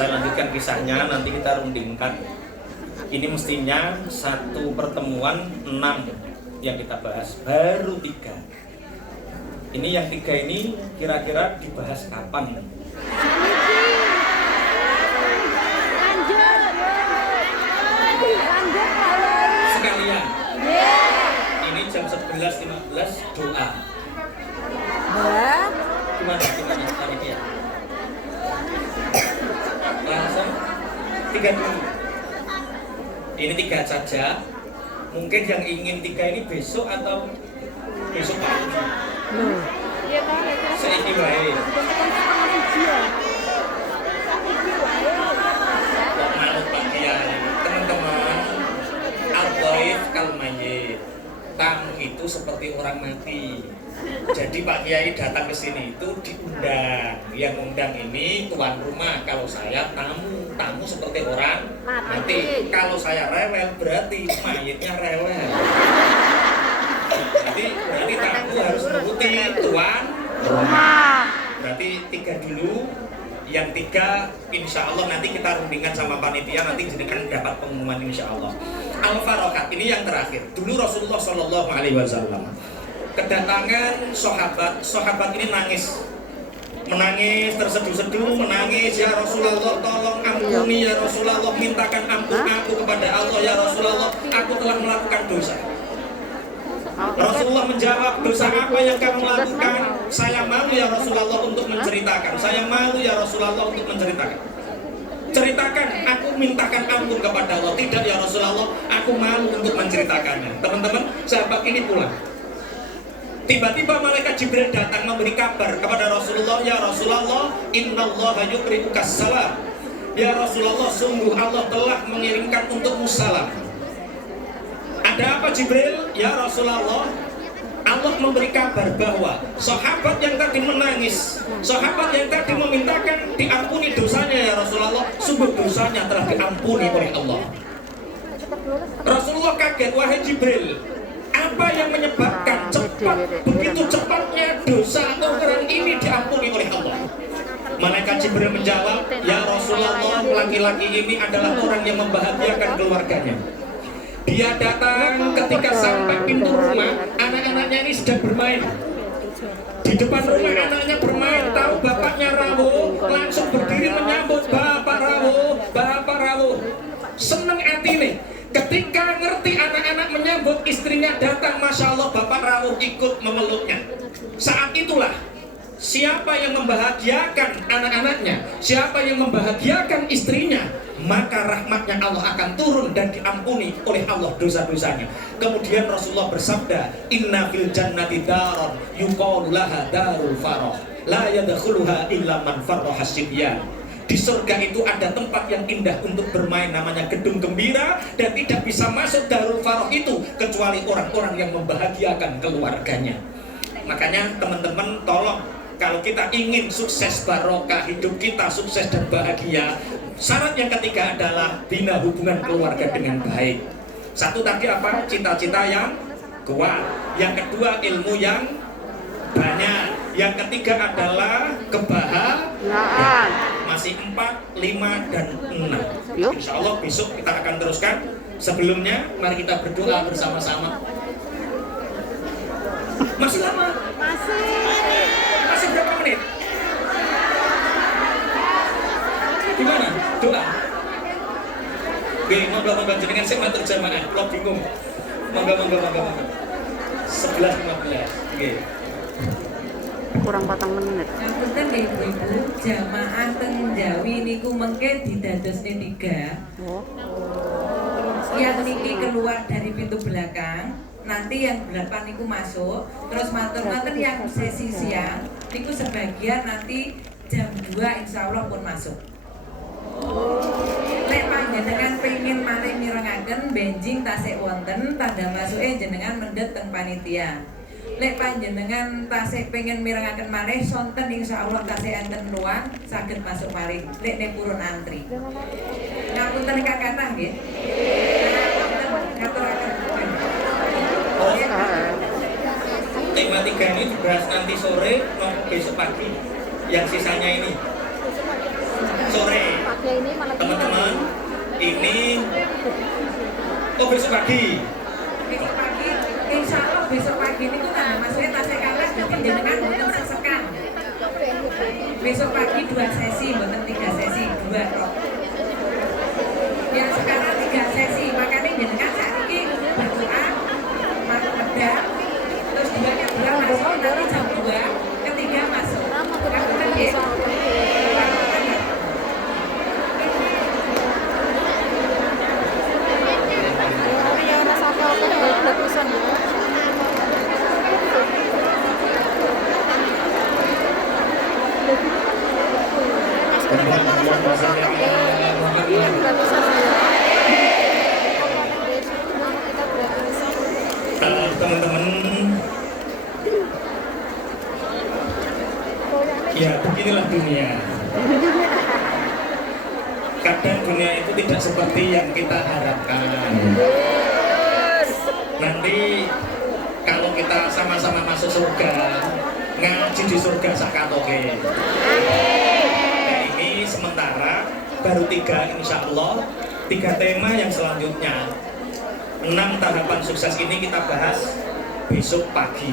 Saya lanjutkan kisahnya, nanti kita rundingkan. Ini mestinya satu pertemuan 6 yang kita bahas, baru 3. Ini yang 3 ini kira-kira dibahas kapan? Sekalian. Ini jam 11.15 doa. Gimana panitia? Langsung 3 dulu. Ini 3 saja. Mungkin yang ingin 3 ini besok atau besok pagi. Seiki wae. Kok manut Pak Kiai. Teman-teman, al-ghaib kal mayyit. Tamu itu seperti orang mati. Jadi Pak Kiai datang ke sini itu diundang. Yang undang ini tuan rumah. Kalau saya tamu seperti orang mati. Kalau saya rewel berarti mayitnya rewel. Berarti tamu harus menuruti tuan rumah. Berarti 3 dulu. Yang 3 insya Allah nanti kita rundingkan sama panitia, nanti jenengan dapat pengumuman insya Allah. Al-Farokat ini yang terakhir. Dulu Rasulullah SAW kedatangan sahabat ini menangis terseduh-seduh, menangis, ya Rasulullah tolong ampuni ya Rasulullah, mintakan ampun aku kepada Allah ya Rasulullah, aku telah melakukan dosa. Rasulullah menjawab, dosa apa yang kamu lakukan? Saya malu ya Rasulullah untuk menceritakan. Saya malu ya Rasulullah untuk menceritakan. Ceritakan, aku mintakan ampun kepada Allah. Tidak ya Rasulullah, aku malu untuk menceritakannya. Teman-teman, sahabat ini pulang. Tiba-tiba malaikat Jibril datang memberi kabar kepada Rasulullah, ya Rasulullah, innallaha yuqri'ukas salam. Ya Rasulullah, sungguh Allah telah mengirimkan untukmu salam. Ada apa Jibril? Ya Rasulullah, Allah memberi kabar bahwa sahabat yang tadi menangis, sahabat yang tadi memintakan diampuni dosanya ya Rasulullah, sungguh dosanya telah diampuni oleh Allah. Rasulullah kaget, wahai Jibril, apa yang menyebabkan begitu cepatnya dosa orang ini diampuni oleh Allah? Malaikat Jibril menjawab, ya Rasulullah, laki-laki ini adalah orang yang membahagiakan keluarganya. Dia datang ketika sampai pintu rumah, anak-anaknya ini sedang bermain. Di depan rumah anaknya bermain, tahu bapaknya rawuh, langsung berdiri menyambut, Bapak rawuh, Bapak rawuh. Seneng hati nih. Ketika ngerti anak-anak menyambut istrinya datang, Masya Allah, Bapak rawuh ikut memeluknya. Saat itulah siapa yang membahagiakan anak-anaknya, siapa yang membahagiakan istrinya, maka rahmatnya Allah akan turun dan diampuni oleh Allah dosa-dosanya. Kemudian Rasulullah bersabda, Inna fil jannati daron yuqalu laha darul faroh la yadkhuluha illa man farroha sibyan. Di surga itu ada tempat yang indah untuk bermain, namanya gedung gembira, dan tidak bisa masuk darul faroh itu kecuali orang-orang yang membahagiakan keluarganya. Makanya teman-teman tolong, kalau kita ingin sukses barokah, hidup kita sukses dan bahagia, syarat yang ketiga adalah bina hubungan keluarga dengan baik. Satu tadi apa? Cita-cita yang kuat. Yang kedua ilmu yang banyak. Yang ketiga adalah kebahagiaan. Masih 4, 5, dan 6. Insya Allah besok kita akan teruskan. Sebelumnya mari kita berdoa bersama-sama. Masih lama? Masih berapa menit? Gimana? Doa? Oke, moga-moga jenengan saya matur jamaah, lo bingung. Moga-moga. 11.15. Oke. Kurang 4 menit. Ngapunten nggih Ibu-ibu, jamaah teng Jawi niku mengke didadosne 3. Yang niki keluar dari pintu belakang, nanti yang 8 niku masuk, terus matur-matur yang sesi siang niku sebagian nanti jam 2 insya Allah pun masuk. Lek panjenengan pengen malih mirengaken benjing tasik wonten tanda masuke jenengan mendhet teng panitia. Lek panjenengan tasik pengen mirengaken malih sonten insya Allah tasik enten ruang saged masuk malih. Lek ne purun antri. Ngapunten ingkang kathah nggih. Ngaturaken. Tema 3 ini dibahas nanti sore maupun besok pagi. Yang sisanya ini sore. Teman-teman, ini besok pagi. Besok pagi, insya Allah besok pagi ini tuh tanda maksudnya tasik kalah jadi jenengan mboten sesekan. Besok pagi 2 sesi, mboten 3 sesi, 2 tok. Yang sekarang 3 sesi, makanya jenengan saat ini berdoa, medal, terus 2-nya masuk, nanti jam 2, ketiga masuk. Ngapunten nggih. Teman-teman, ya beginilah dunia. Kadang dunia itu tidak seperti yang kita harapkan. Nanti kalau kita sama-sama masuk surga, ngaji di surga sakatoke. Nah, ini sementara baru 3 insya Allah, 3 tema yang selanjutnya. 6 tahapan sukses ini kita bahas besok pagi.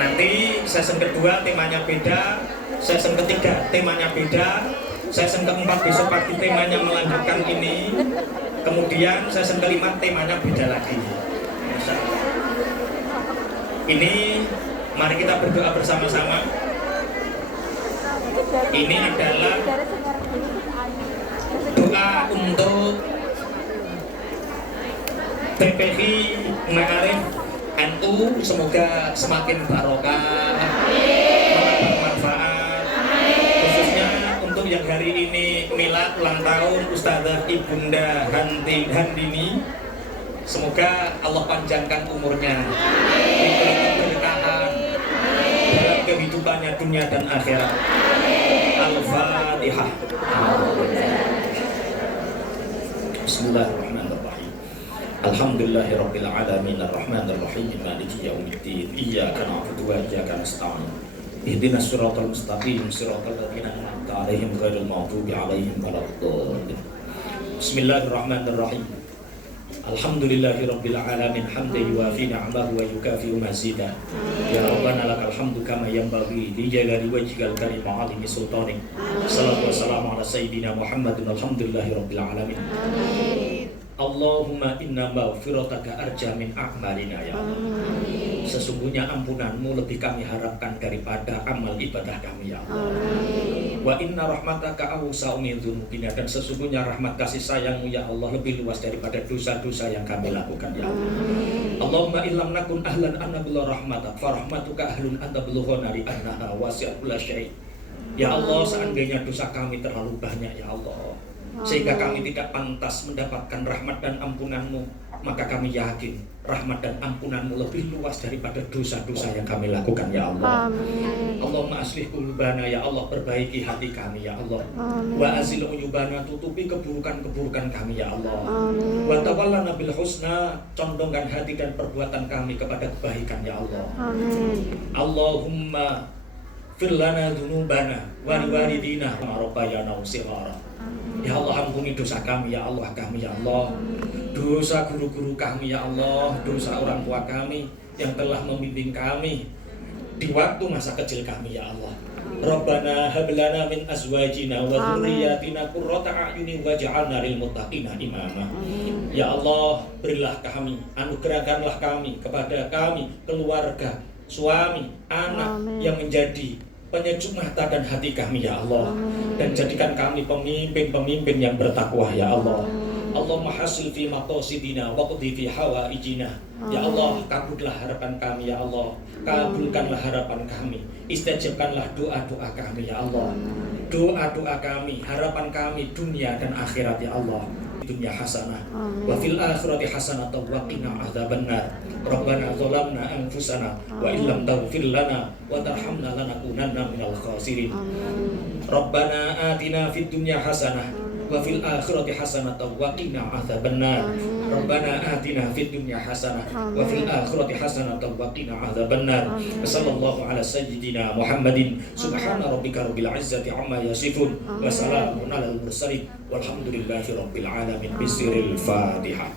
Nanti season kedua temanya beda, season ketiga temanya beda, season keempat besok pagi temanya melanjutkan ini, kemudian season kelima temanya beda lagi. Ini mari kita berdoa bersama-sama. Ini adalah doa untuk TPV Ma'arif NU, semoga semakin barokah, bermanfaat, khususnya untuk yang hari ini milad ulang tahun Ustazah Ibunda Handini. Semoga Allah panjangkan umurnya, diberi keberkahan dalam kehidupannya dunia dan akhirat. Al-Fatihah. Bismillahirrahmanirrahim. Alhamdulillahirabbil alamin arrahmanir rahim maliki yaumiddin. Iyyaka na'budu wa iyyaka nasta'in. Ihdinas siratal mustaqim siratal ladzina an'amta 'alaihim ghairil maghdubi 'alaihim waladdallin. Bismillahirrahmanirrahim. Alhamdulillahirabbil alamin hamdan yuwafi ni'amahu wa yukafi'u mazidah. Ya Rabbana lakal hamdu kama yanbaghi li jalali wajhikal karim wa 'azimi sultanik. Shallallahu wassalamu ala sayyidina Muhammadin alhamdulillahirabbil alamin. Allahumma inna maghfirataka arja min a'malina ya Allah. Sesungguhnya ampunanmu lebih kami harapkan daripada amal ibadah kami ya Allah. Wa inna rahmataka awsa'u min dzunubina, dan sesungguhnya rahmat kasih sayangmu ya Allah lebih luas daripada dosa-dosa yang kami lakukan ya Allah. Allahumma illam nakun ahlan an nabla rahmatak fa rahmatuka ahlun an tablughana li annaha wasi'at kulla syai'. Ya Allah, seandainya dosa kami terlalu banyak ya Allah, sehingga kami tidak pantas mendapatkan rahmat dan ampunanmu, maka kami yakin rahmat dan ampunanmu lebih luas daripada dosa-dosa yang kami lakukan ya Allah. Allahumma aslih qulubana ya Allah, perbaiki hati kami ya Allah. Wa azil uyubana, tutupi keburukan-keburukan kami ya Allah. Wa tawallana bil husna, condongkan hati dan perbuatan kami kepada kebaikan ya Allah. Allahumma fir lana dzunubana wa liwalidina wa rabbayana shighara. Ya Allah, ampuni dosa kami ya Allah, ya Allah, dosa guru-guru kami ya Allah, dosa orang tua kami yang telah membimbing kami di waktu masa kecil kami ya Allah. Rabbana hab lana min azwajina wa dzurriyyatina qurrata a'yunin waj'alna lil muttaqina imama. Ya Allah, berilah kami, anugerahkanlah kami kepada kami, keluarga, suami, anak yang menjadi penyejuk mata dan hati kami ya Allah, dan jadikan kami pemimpin-pemimpin yang bertakwa ya Allah. Allahumma hasil fi maqasidina wa qdi fi hawaijina. Ya Allah, kabulkanlah harapan kami ya Allah, kabulkanlah harapan kami, istajabkanlah doa-doa kami ya Allah. Doa-doa kami, harapan kami dunia dan akhirat ya Allah. Dunia hasanah wa fil akhirati hasanah wa qina adzabannar. Rabbana zalamna anfusana wa illam taghfir lana wa tarhamna lanakunanna minal khasirin. Rabbana atina fid dunya hasanah wa fil akhirati hasanah wa qina adzabannar. Rabbana atina fid dunya hasanah wa fil akhirati hasanah wa qina adzabannar. Sallallahu ala sayyidina Muhammadin subhana rabbika rabbil izzati amma yasifun wa salamun alal mursalin walhamdulillahi rabbil alamin. Bismillahil Fatihah.